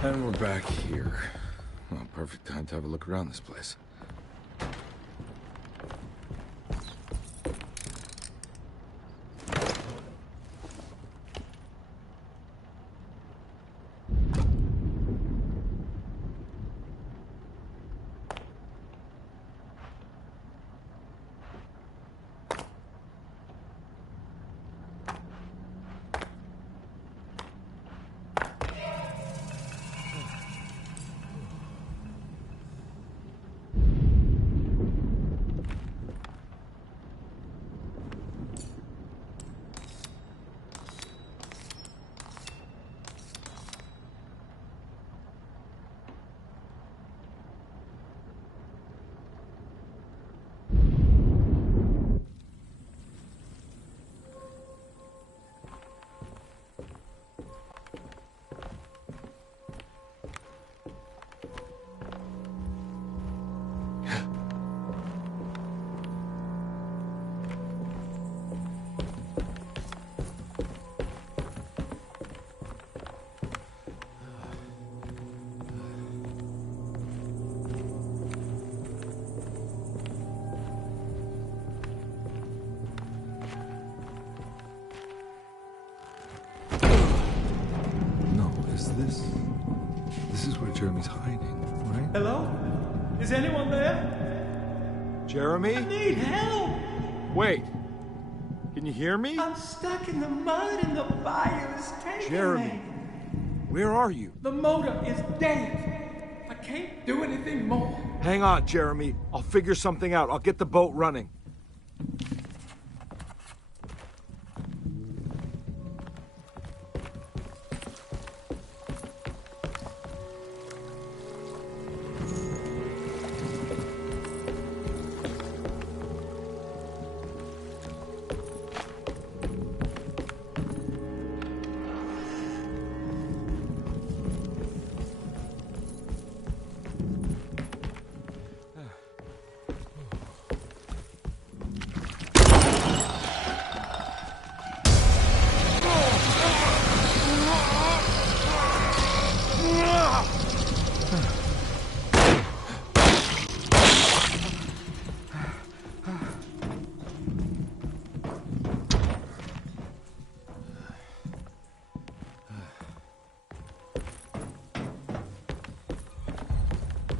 And we're back here. Well, perfect time to have a look around this place. This is where Jeremy's hiding, right? Hello? Is anyone there? Jeremy? I need help! Wait. Can you hear me? I'm stuck in the mud and the fire is taking Jeremy, me. where are you? The motor is dead. I can't do anything more. Hang on, Jeremy. I'll figure something out. I'll get the boat running.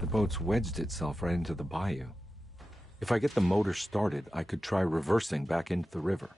The boat's wedged itself right into the bayou. If I get the motor started, I could try reversing back into the river.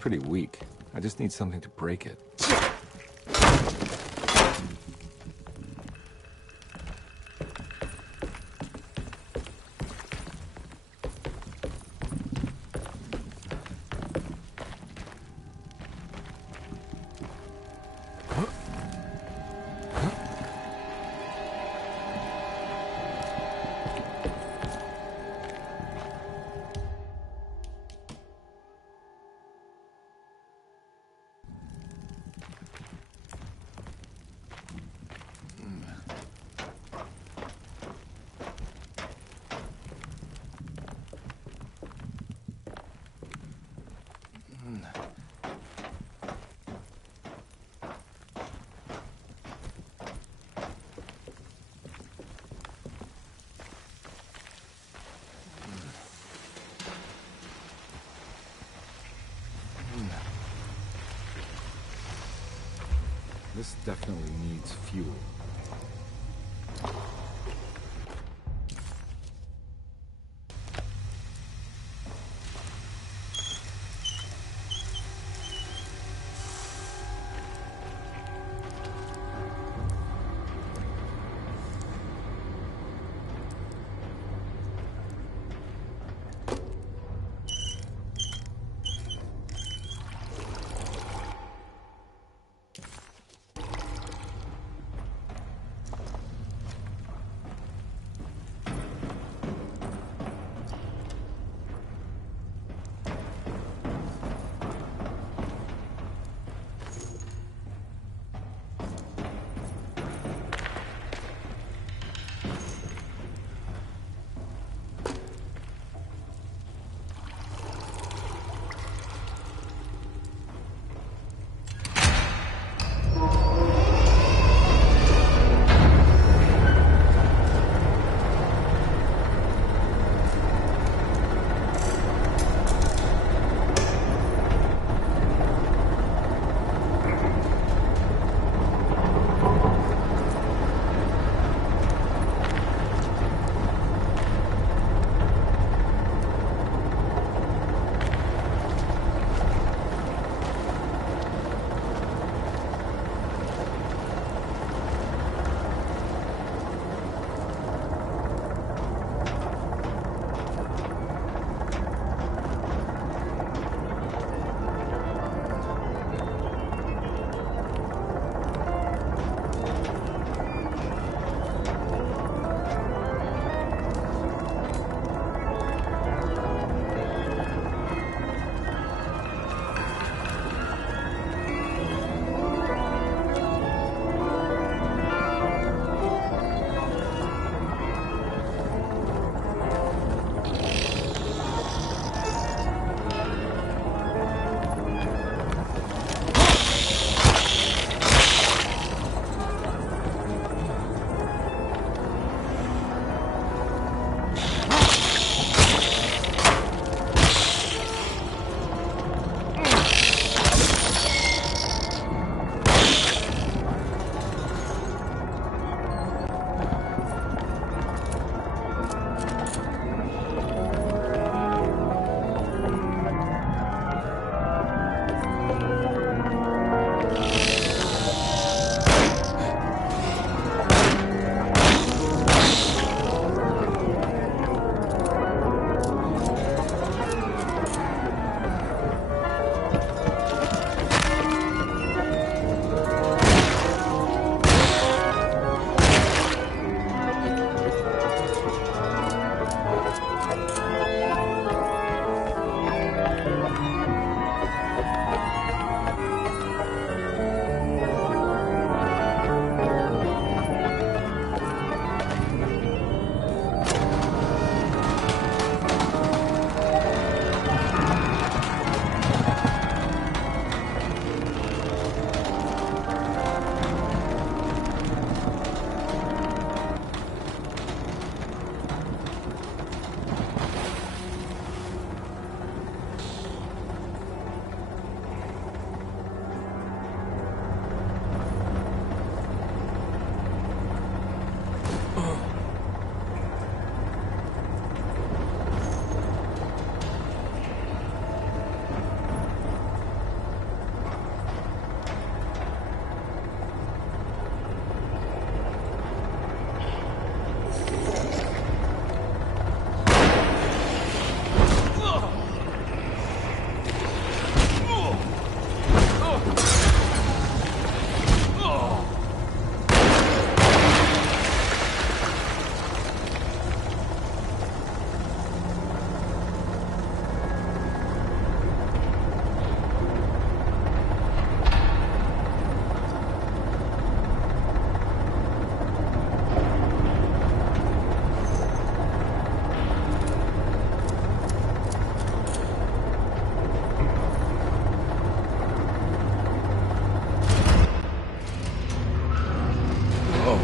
pretty weak. I just need something to break it. This definitely needs fuel.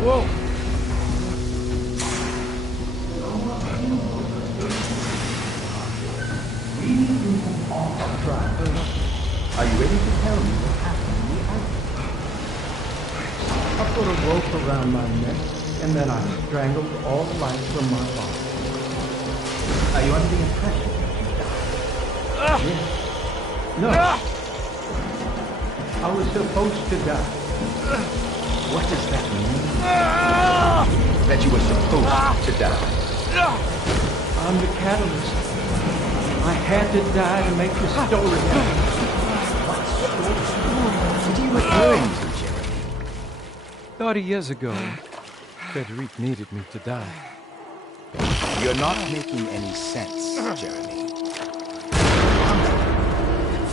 Whoa! Are you ready to tell me what happened in the attic? I put a rope around my neck, and then I strangled all the life from my body. Are you under the impression that you died? Yes. No. I was supposed to die. What does that mean? That you were supposed to die. I'm the catalyst. I had to die to make the story happen. What story? What are you referring to, Jeremy? 30 years ago, Frederic needed me to die. You're not making any sense, Jeremy.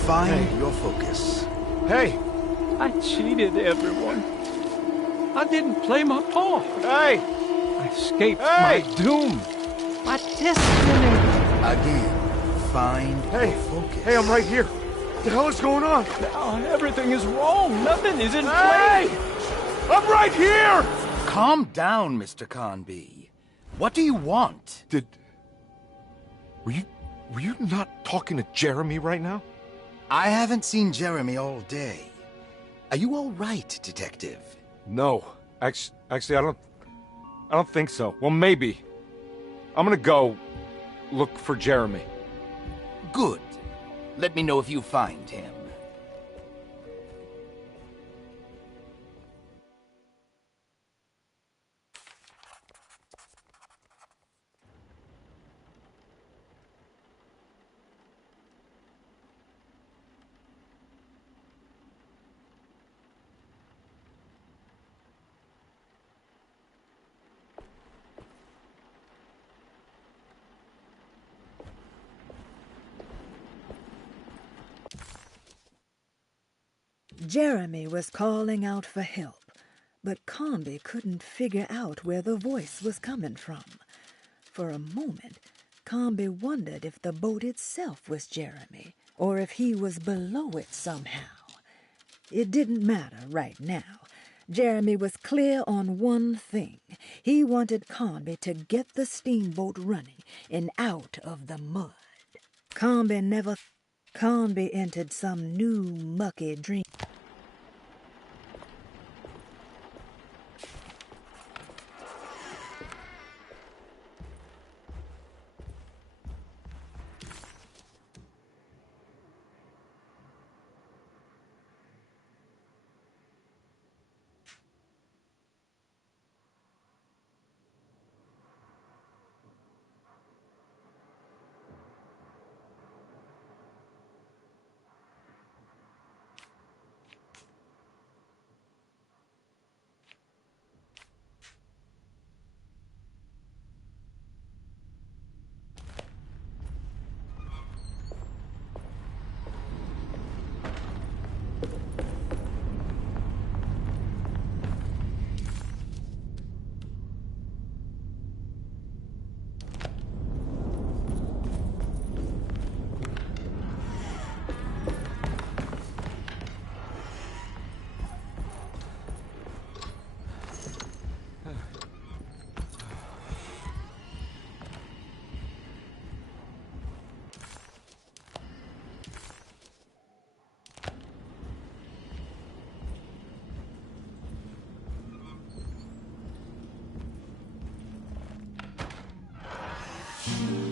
Find your focus. Hey! I cheated everyone. I didn't play my part. Hey! I escaped my doom. My destiny. Again, find your focus. Hey, I'm right here. What the hell is going on? Now everything is wrong. Nothing is in place. I'm right here! Calm down, Mr. Conby. What do you want? Were you not talking to Jeremy right now? I haven't seen Jeremy all day. Are you all right, Detective? No. Actually, I don't think so. Well, maybe. I'm gonna go look for Jeremy. Good. Let me know if you find him. Jeremy was calling out for help, but Conby couldn't figure out where the voice was coming from. For a moment, Conby wondered if the boat itself was Jeremy, or if he was below it somehow. It didn't matter right now. Jeremy was clear on one thing. He wanted Conby to get the steamboat running and out of the mud. Conby entered some new mucky dream.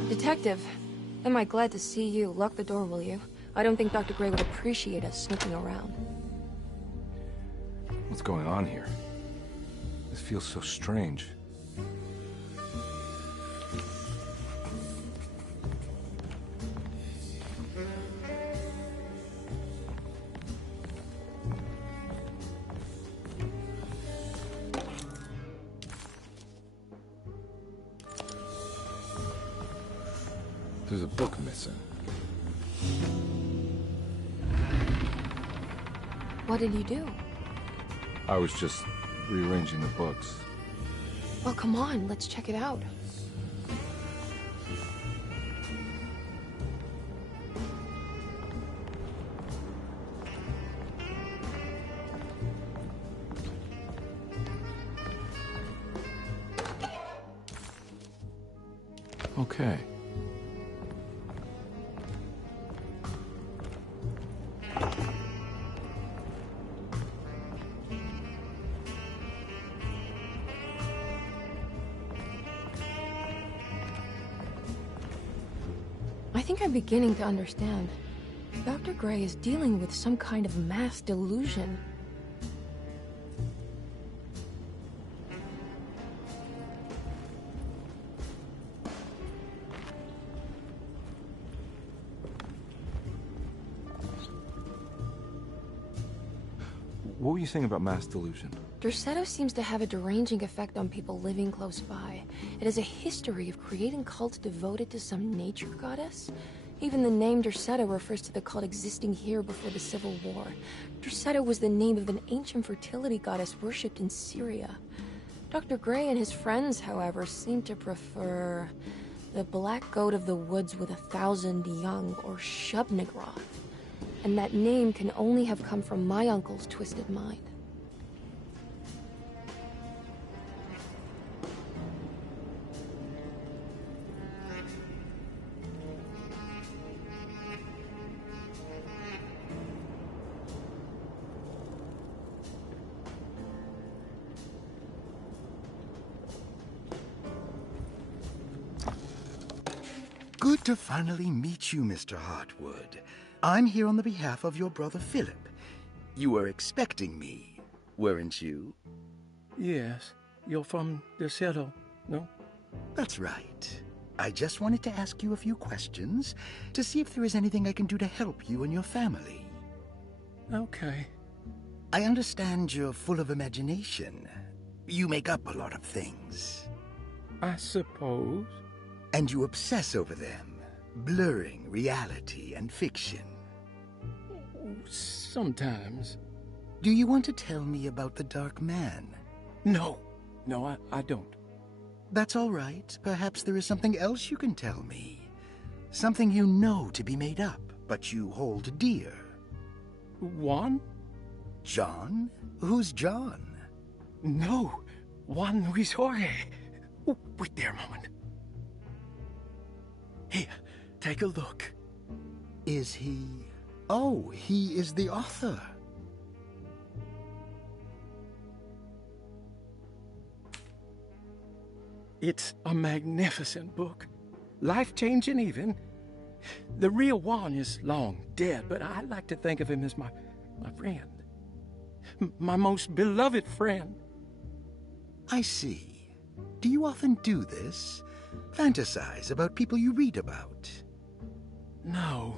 Detective, am I glad to see you. Lock the door, will you? I don't think Dr. Gray would appreciate us snooping around. What's going on here? This feels so strange. There's a book missing. What did you do? I was just rearranging the books. Well, come on, let's check it out. Okay. I think I'm beginning to understand. Dr. Gray is dealing with some kind of mass delusion. What were you saying about mass delusion? Derceto seems to have a deranging effect on people living close by. It has a history of creating cults devoted to some nature goddess. Even the name Derceto refers to the cult existing here before the Civil War. Derceto was the name of an ancient fertility goddess worshipped in Syria. Dr. Gray and his friends, however, seem to prefer the black goat of the woods with 1,000 young, or Shub-Nigroth. And that name can only have come from my uncle's twisted mind. Good to finally meet you, Mr. Hartwood. I'm here on the behalf of your brother Philip. You were expecting me, weren't you? Yes. You're from Derceto, no? That's right. I just wanted to ask you a few questions to see if there is anything I can do to help you and your family. Okay. I understand you're full of imagination. You make up a lot of things. I suppose. And you obsess over them, blurring reality and fiction. Sometimes. Do you want to tell me about the Dark Man? No. No, I don't. That's all right. Perhaps there is something else you can tell me. Something you know to be made up, but you hold dear. Juan? John? Who's John? No. Juan Luis Jorge. Oh, wait there a moment. Here, take a look. Is he... Oh, he is the author. It's a magnificent book. Life-changing even. The real Juan is long dead, but I like to think of him as my friend. My most beloved friend. I see. Do you often do this? Fantasize about people you read about? No.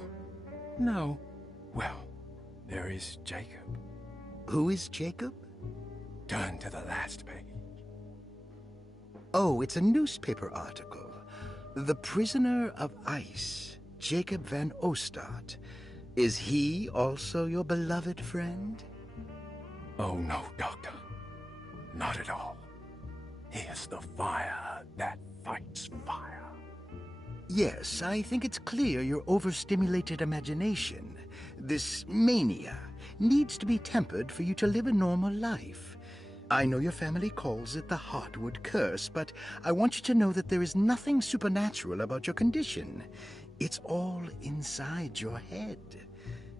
Well, there is Jacob. Who is Jacob? Turn to the last page. Oh, it's a newspaper article. The Prisoner of Ice, Jacob van Ostad. Is he also your beloved friend? Oh, no, Doctor. Not at all. He is the fire that fights fire. Yes, I think it's clear your overstimulated imagination, this mania, needs to be tempered for you to live a normal life. I know your family calls it the Hartwood curse, but I want you to know that there is nothing supernatural about your condition. It's all inside your head.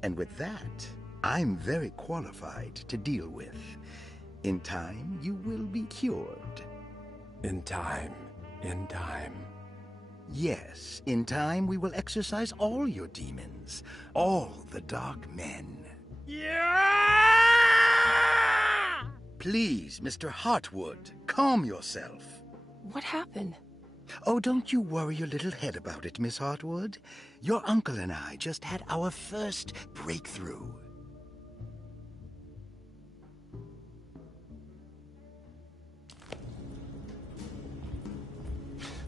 And with that, I'm very qualified to deal with. In time, you will be cured. In time. Yes, in time we will exorcise all your demons, all the dark men. Yeah! Please, Mr. Hartwood, calm yourself. What happened? Oh, don't you worry your little head about it, Miss Hartwood. Your uncle and I just had our first breakthrough.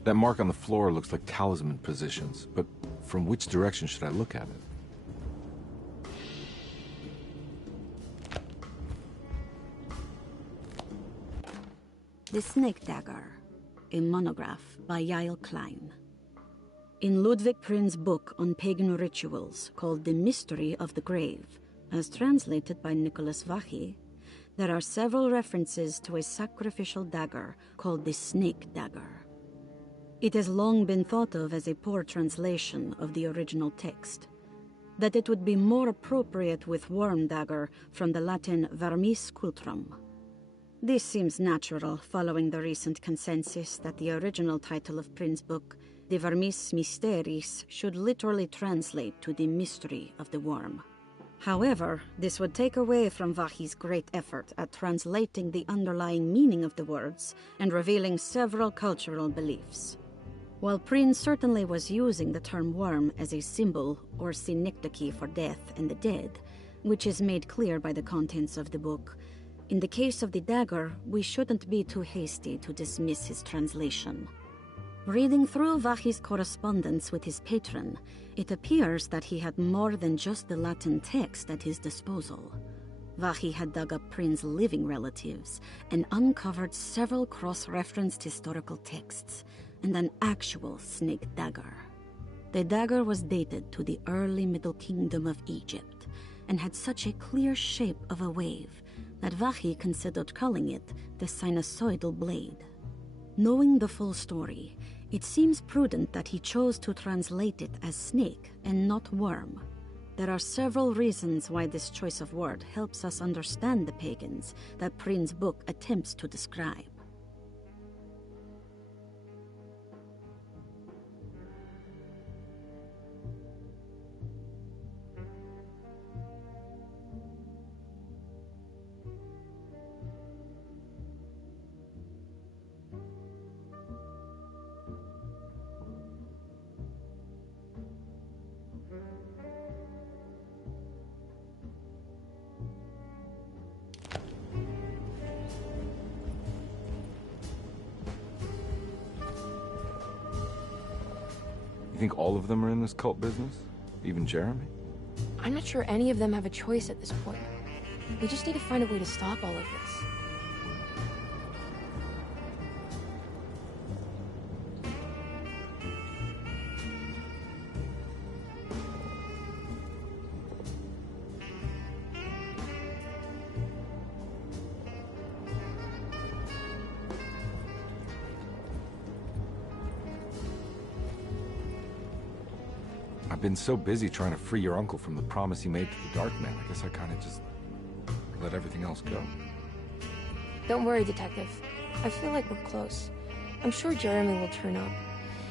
That mark on the floor looks like talisman positions, but from which direction should I look at it? The Snake Dagger, a monograph by Yael Klein. In Ludwig Prin's book on pagan rituals called The Mystery of the Grave, as translated by Nicholas Vachy, there are several references to a sacrificial dagger called the Snake Dagger. It has long been thought of as a poor translation of the original text, that it would be more appropriate with worm dagger from the Latin vermis cultrum. This seems natural following the recent consensus that the original title of Prin's book, De Vermis Mysteris, should literally translate to the mystery of the worm. However, this would take away from Vahí's great effort at translating the underlying meaning of the words and revealing several cultural beliefs. While Prin certainly was using the term worm as a symbol or synecdoche for death and the dead, which is made clear by the contents of the book, in the case of the dagger, we shouldn't be too hasty to dismiss his translation. Reading through Vahí's correspondence with his patron, it appears that he had more than just the Latin text at his disposal. Vahí had dug up Prin's living relatives and uncovered several cross-referenced historical texts and an actual snake dagger. The dagger was dated to the early Middle Kingdom of Egypt and had such a clear shape of a wave that Vahí considered calling it the sinusoidal blade. Knowing the full story, it seems prudent that he chose to translate it as snake and not worm. There are several reasons why this choice of word helps us understand the pagans that Prin's book attempts to describe. You think all of them are in this cult business? Even Jeremy? I'm not sure any of them have a choice at this point. We just need to find a way to stop all of this. I've been so busy trying to free your uncle from the promise he made to the Dark Man. I guess I kind of just let everything else go. Don't worry, Detective. I feel like we're close. I'm sure Jeremy will turn up.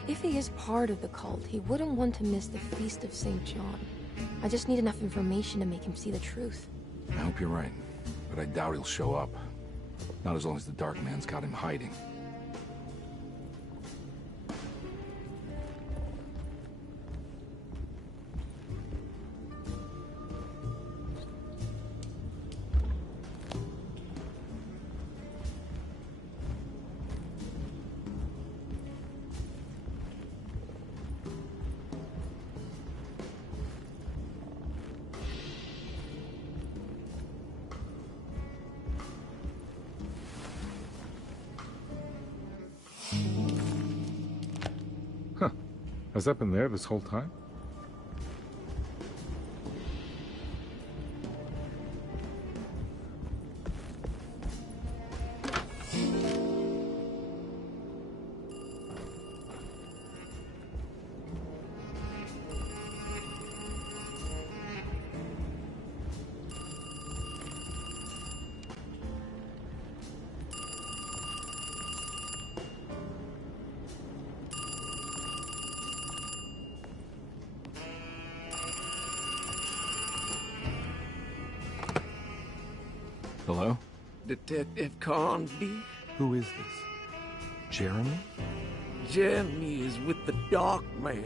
If he is part of the cult, he wouldn't want to miss the Feast of St. John. I just need enough information to make him see the truth. I hope you're right, but I doubt he'll show up. Not as long as the Dark Man's got him hiding. Huh. Has that been there this whole time? Hello? Detective Carnby? Who is this? Jeremy? Jeremy is with the Dark Man.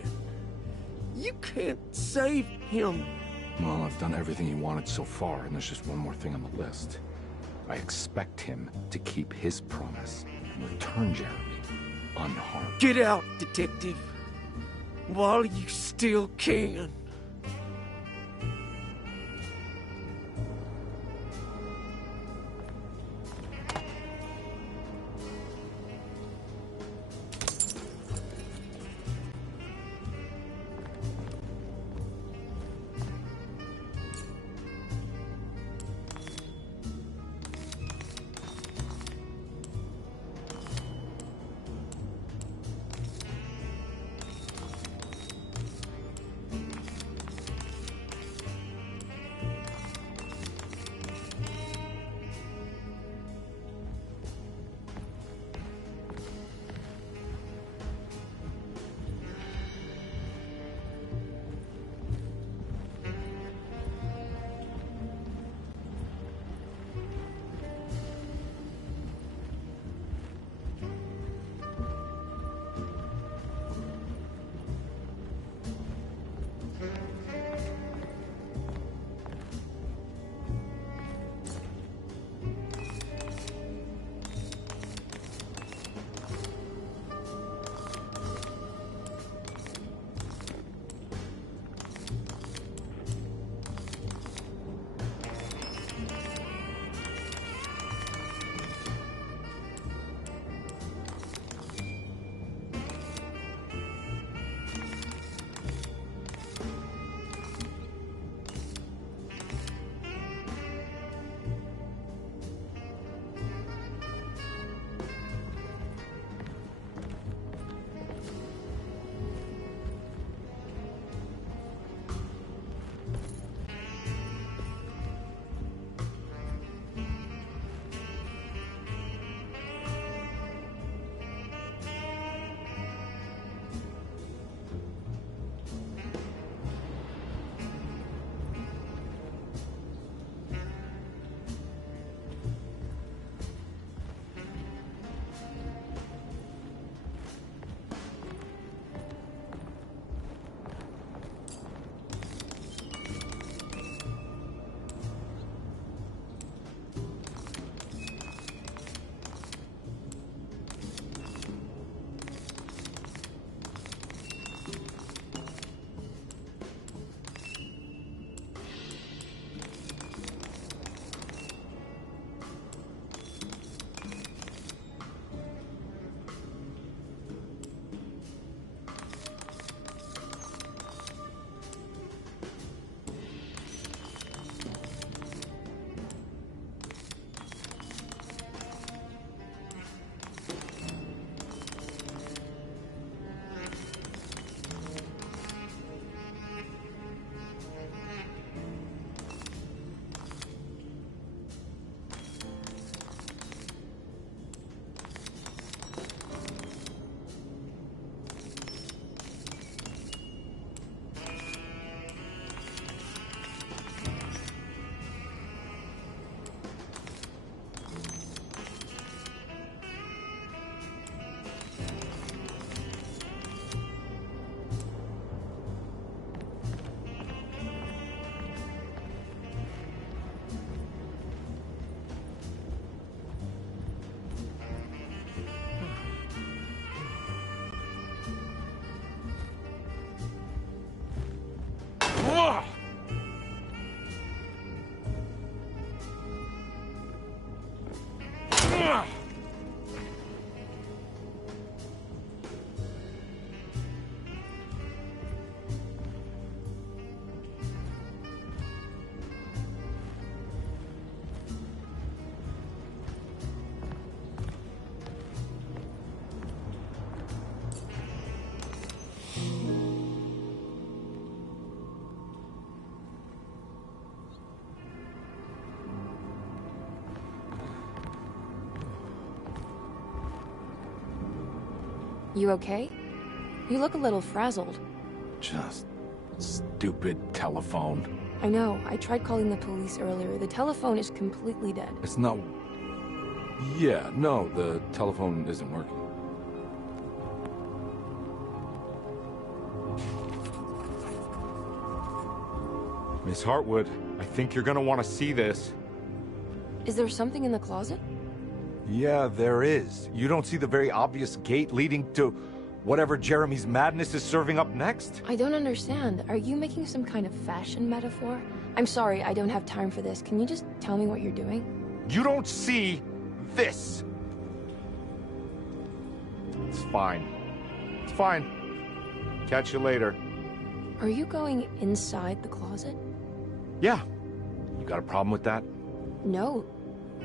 You can't save him. Well, I've done everything he wanted so far, and there's just one more thing on the list. I expect him to keep his promise and return Jeremy unharmed. Get out, Detective. While you still can. You okay? You look a little frazzled. Just stupid telephone. I know. I tried calling the police earlier. The telephone is completely dead. It's not... Yeah, no, the telephone isn't working. Miss Hartwood, I think you're gonna want to see this. Is there something in the closet? Yeah, there is. You don't see the very obvious gate leading to whatever Jeremy's madness is serving up next? I don't understand. Are you making some kind of fashion metaphor? I'm sorry, I don't have time for this. Can you just tell me what you're doing? You don't see this. It's fine. It's fine. Catch you later. Are you going inside the closet? Yeah. You got a problem with that? No.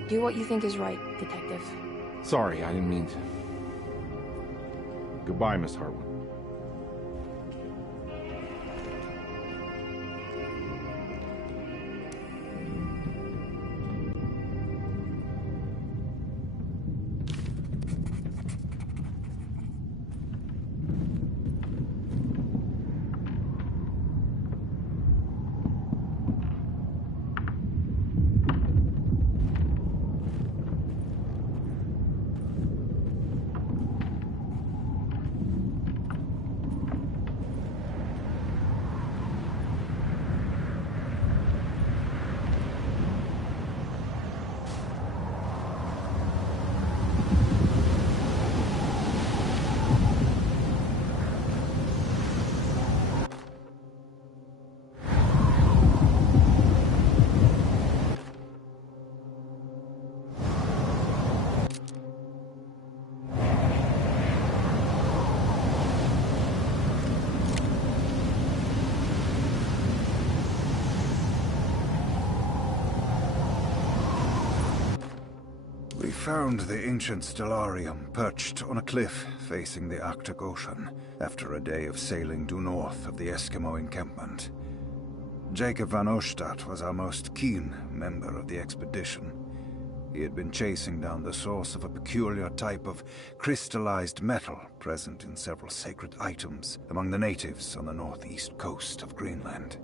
Do what you think is right, Detective. Sorry, I didn't mean to. Goodbye, Miss Hartwood. We found the ancient stellarium perched on a cliff facing the Arctic Ocean after a day of sailing due north of the Eskimo encampment. Jacob van Oostad was our most keen member of the expedition. He had been chasing down the source of a peculiar type of crystallized metal present in several sacred items among the natives on the northeast coast of Greenland.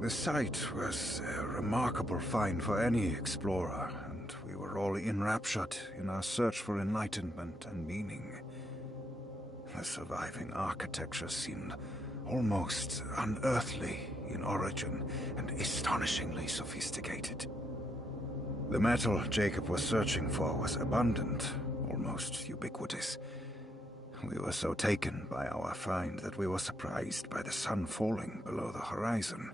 The site was a remarkable find for any explorer, and we were all enraptured in our search for enlightenment and meaning. The surviving architecture seemed almost unearthly in origin and astonishingly sophisticated. The metal Jacob was searching for was abundant, almost ubiquitous. We were so taken by our find that we were surprised by the sun falling below the horizon.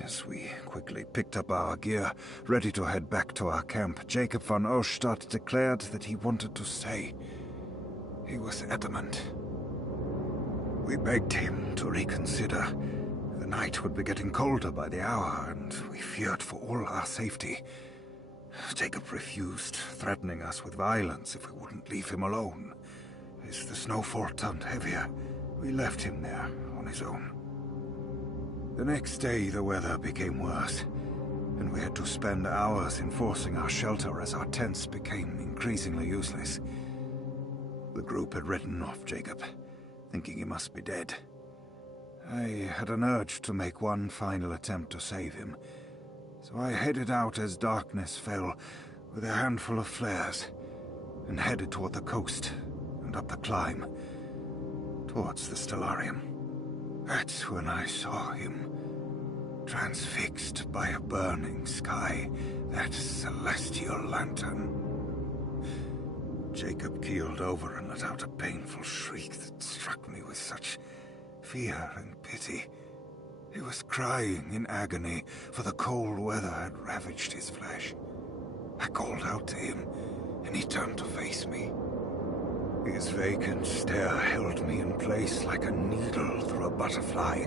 As we quickly picked up our gear, ready to head back to our camp, Jacob van Oostad declared that he wanted to stay. He was adamant. We begged him to reconsider. The night would be getting colder by the hour, and we feared for all our safety. Jacob refused, threatening us with violence if we wouldn't leave him alone. As the snowfall turned heavier, we left him there on his own. The next day, the weather became worse, and we had to spend hours enforcing our shelter as our tents became increasingly useless. The group had written off Jacob, thinking he must be dead. I had an urge to make one final attempt to save him, so I headed out as darkness fell with a handful of flares and headed toward the coast and up the climb towards the stellarium. That's when I saw him, transfixed by a burning sky, that celestial lantern. Jacob keeled over and let out a painful shriek that struck me with such fear and pity. He was crying in agony, for the cold weather had ravaged his flesh. I called out to him, and he turned to face me. His vacant stare held me in place like a needle through a butterfly,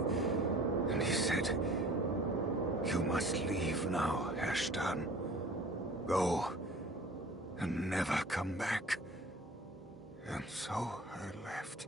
and he said, "You must leave now, Ashtan. Go, and never come back." And so I left.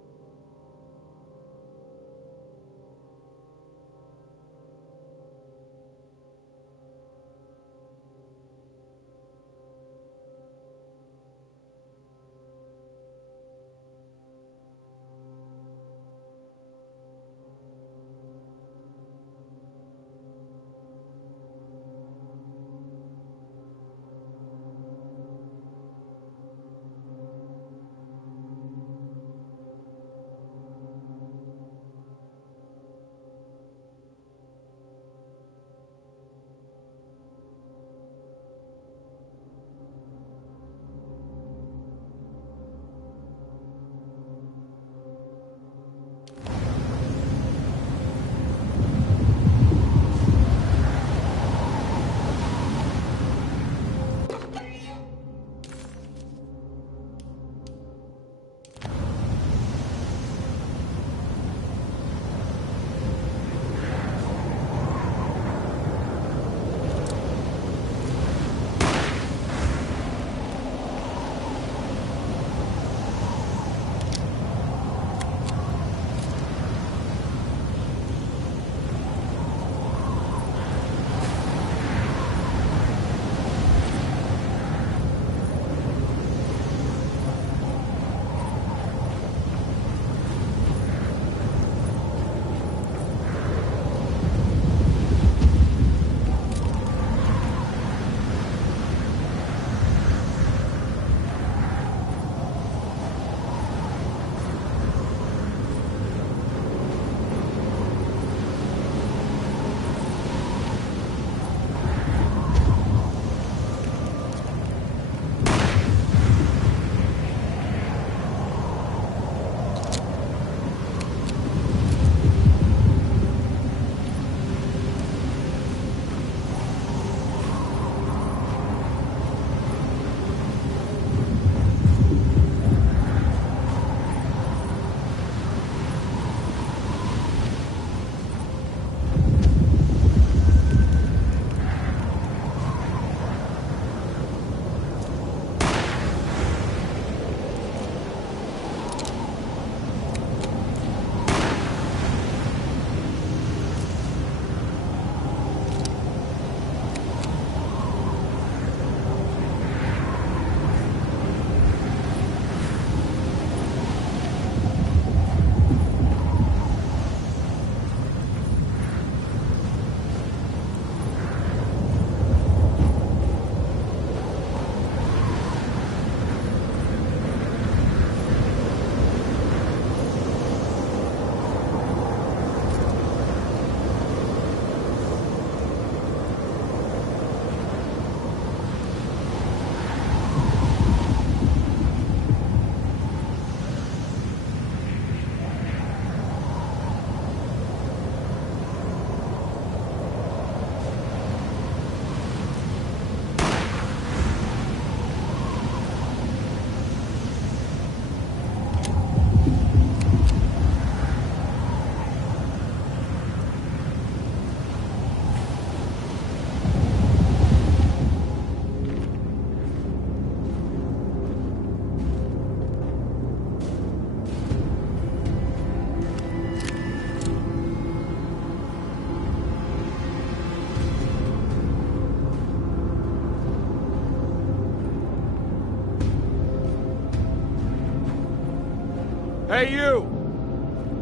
Hey, you!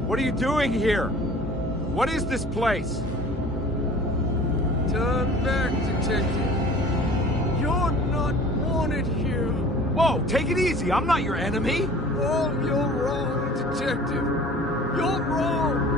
What are you doing here? What is this place? Turn back, detective. You're not wanted here. Whoa, take it easy. I'm not your enemy. Oh, you're wrong, detective. You're wrong.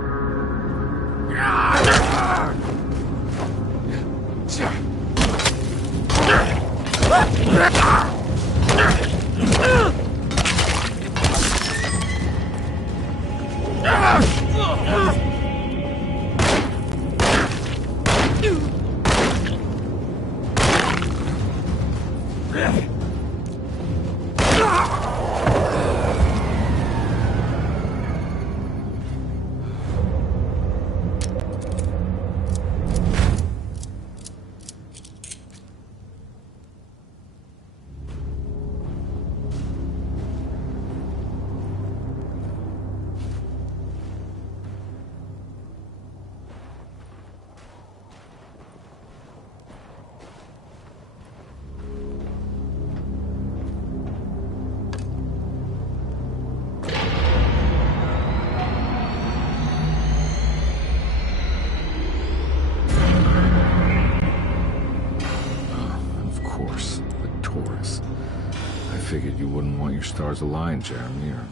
Figured you wouldn't want your stars aligned, Jeremy, or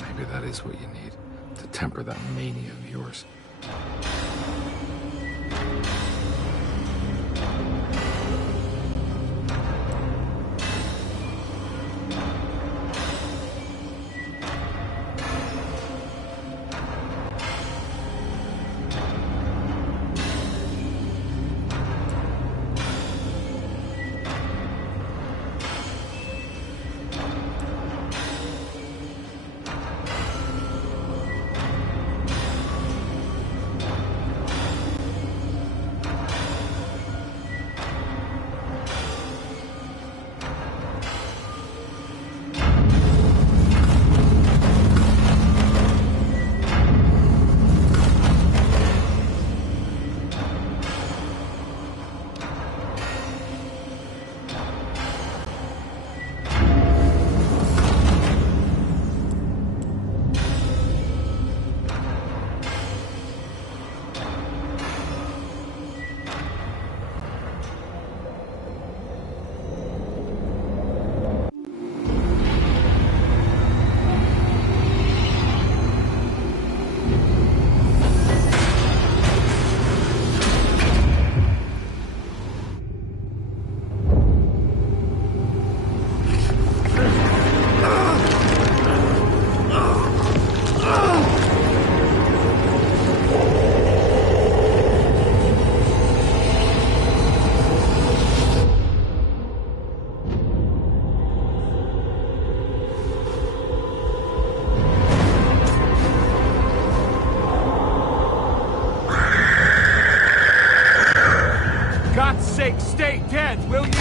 maybe that is what you need to temper that mania of yours. Stay dead, will you?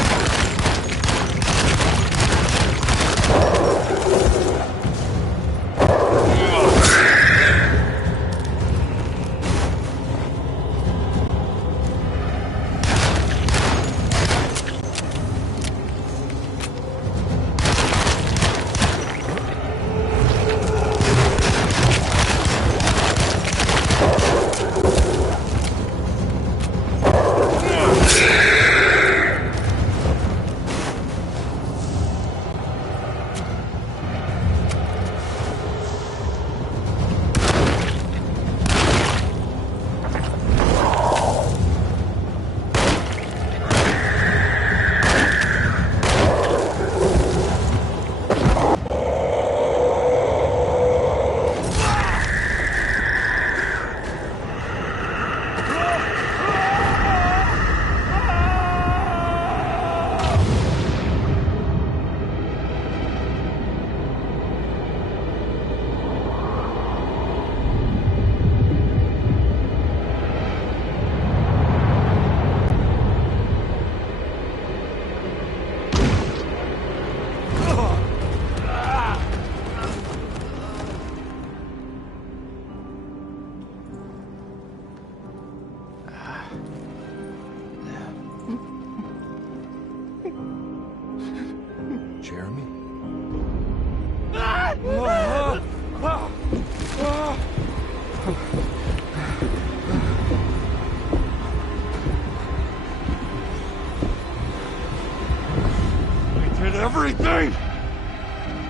it everything?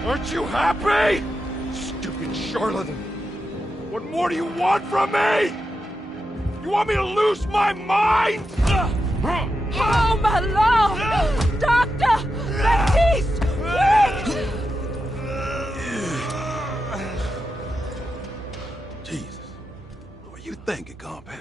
Aren't you happy? Stupid charlatan. What more do you want from me? You want me to lose my mind? Oh, my lord! Doctor! Baptiste! Quick! Jesus. What are you thinking, compadre?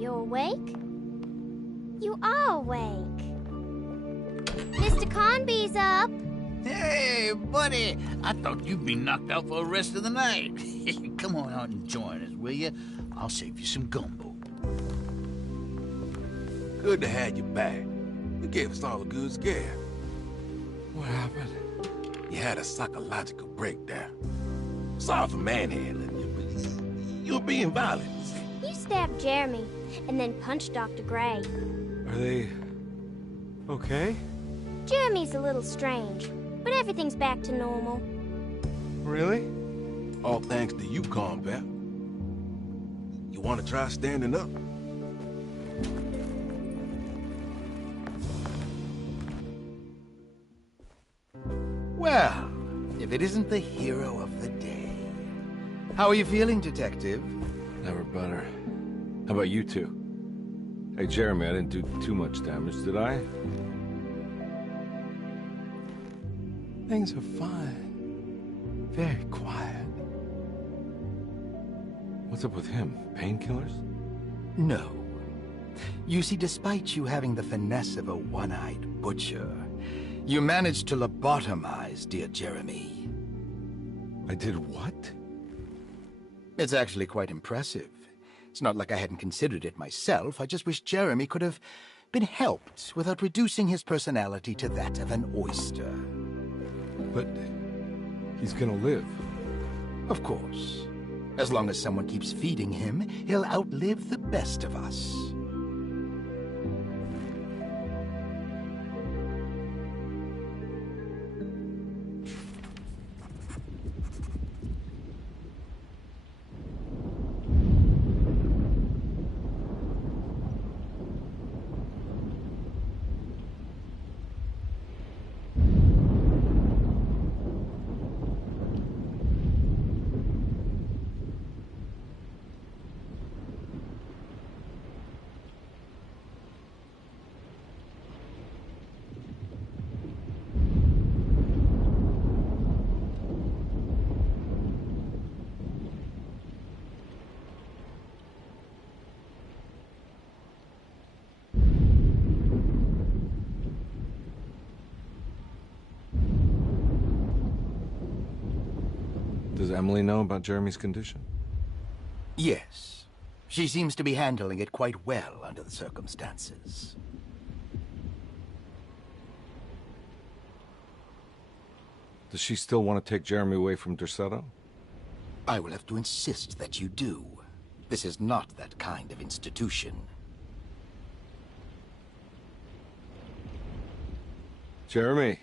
You awake? You are awake. Mr. Conby's up. Hey, buddy. I thought you'd be knocked out for the rest of the night. Come on out and join us, will you? I'll save you some gumbo. Good to have you back. You gave us all a good scare. What happened? You had a psychological breakdown. Sorry for manhandling you, but you were being violent. You stabbed Jeremy and then punched Dr. Gray. Are they... okay? Jeremy's a little strange, but everything's back to normal. Really? All thanks to you, combat. You want to try standing up? Well, if it isn't the hero of the day. How are you feeling, Detective? Never better. How about you two? Hey, Jeremy, I didn't do too much damage, did I? Things are fine. Very quiet. What's up with him? Painkillers? No. You see, despite you having the finesse of a one-eyed butcher, you managed to lobotomize dear Jeremy. I did what? It's actually quite impressive. It's not like I hadn't considered it myself. I just wish Jeremy could have been helped without reducing his personality to that of an oyster. But he's gonna live. Of course. As long as someone keeps feeding him, he'll outlive the best of us. Does Emily know about Jeremy's condition? Yes. She seems to be handling it quite well under the circumstances. Does she still want to take Jeremy away from Derceto? I will have to insist that you do. This is not that kind of institution. Jeremy,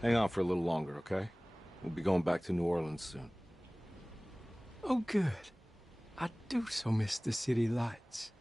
hang on for a little longer, okay? We'll be going back to New Orleans soon. Oh, good. I do so miss the city lights.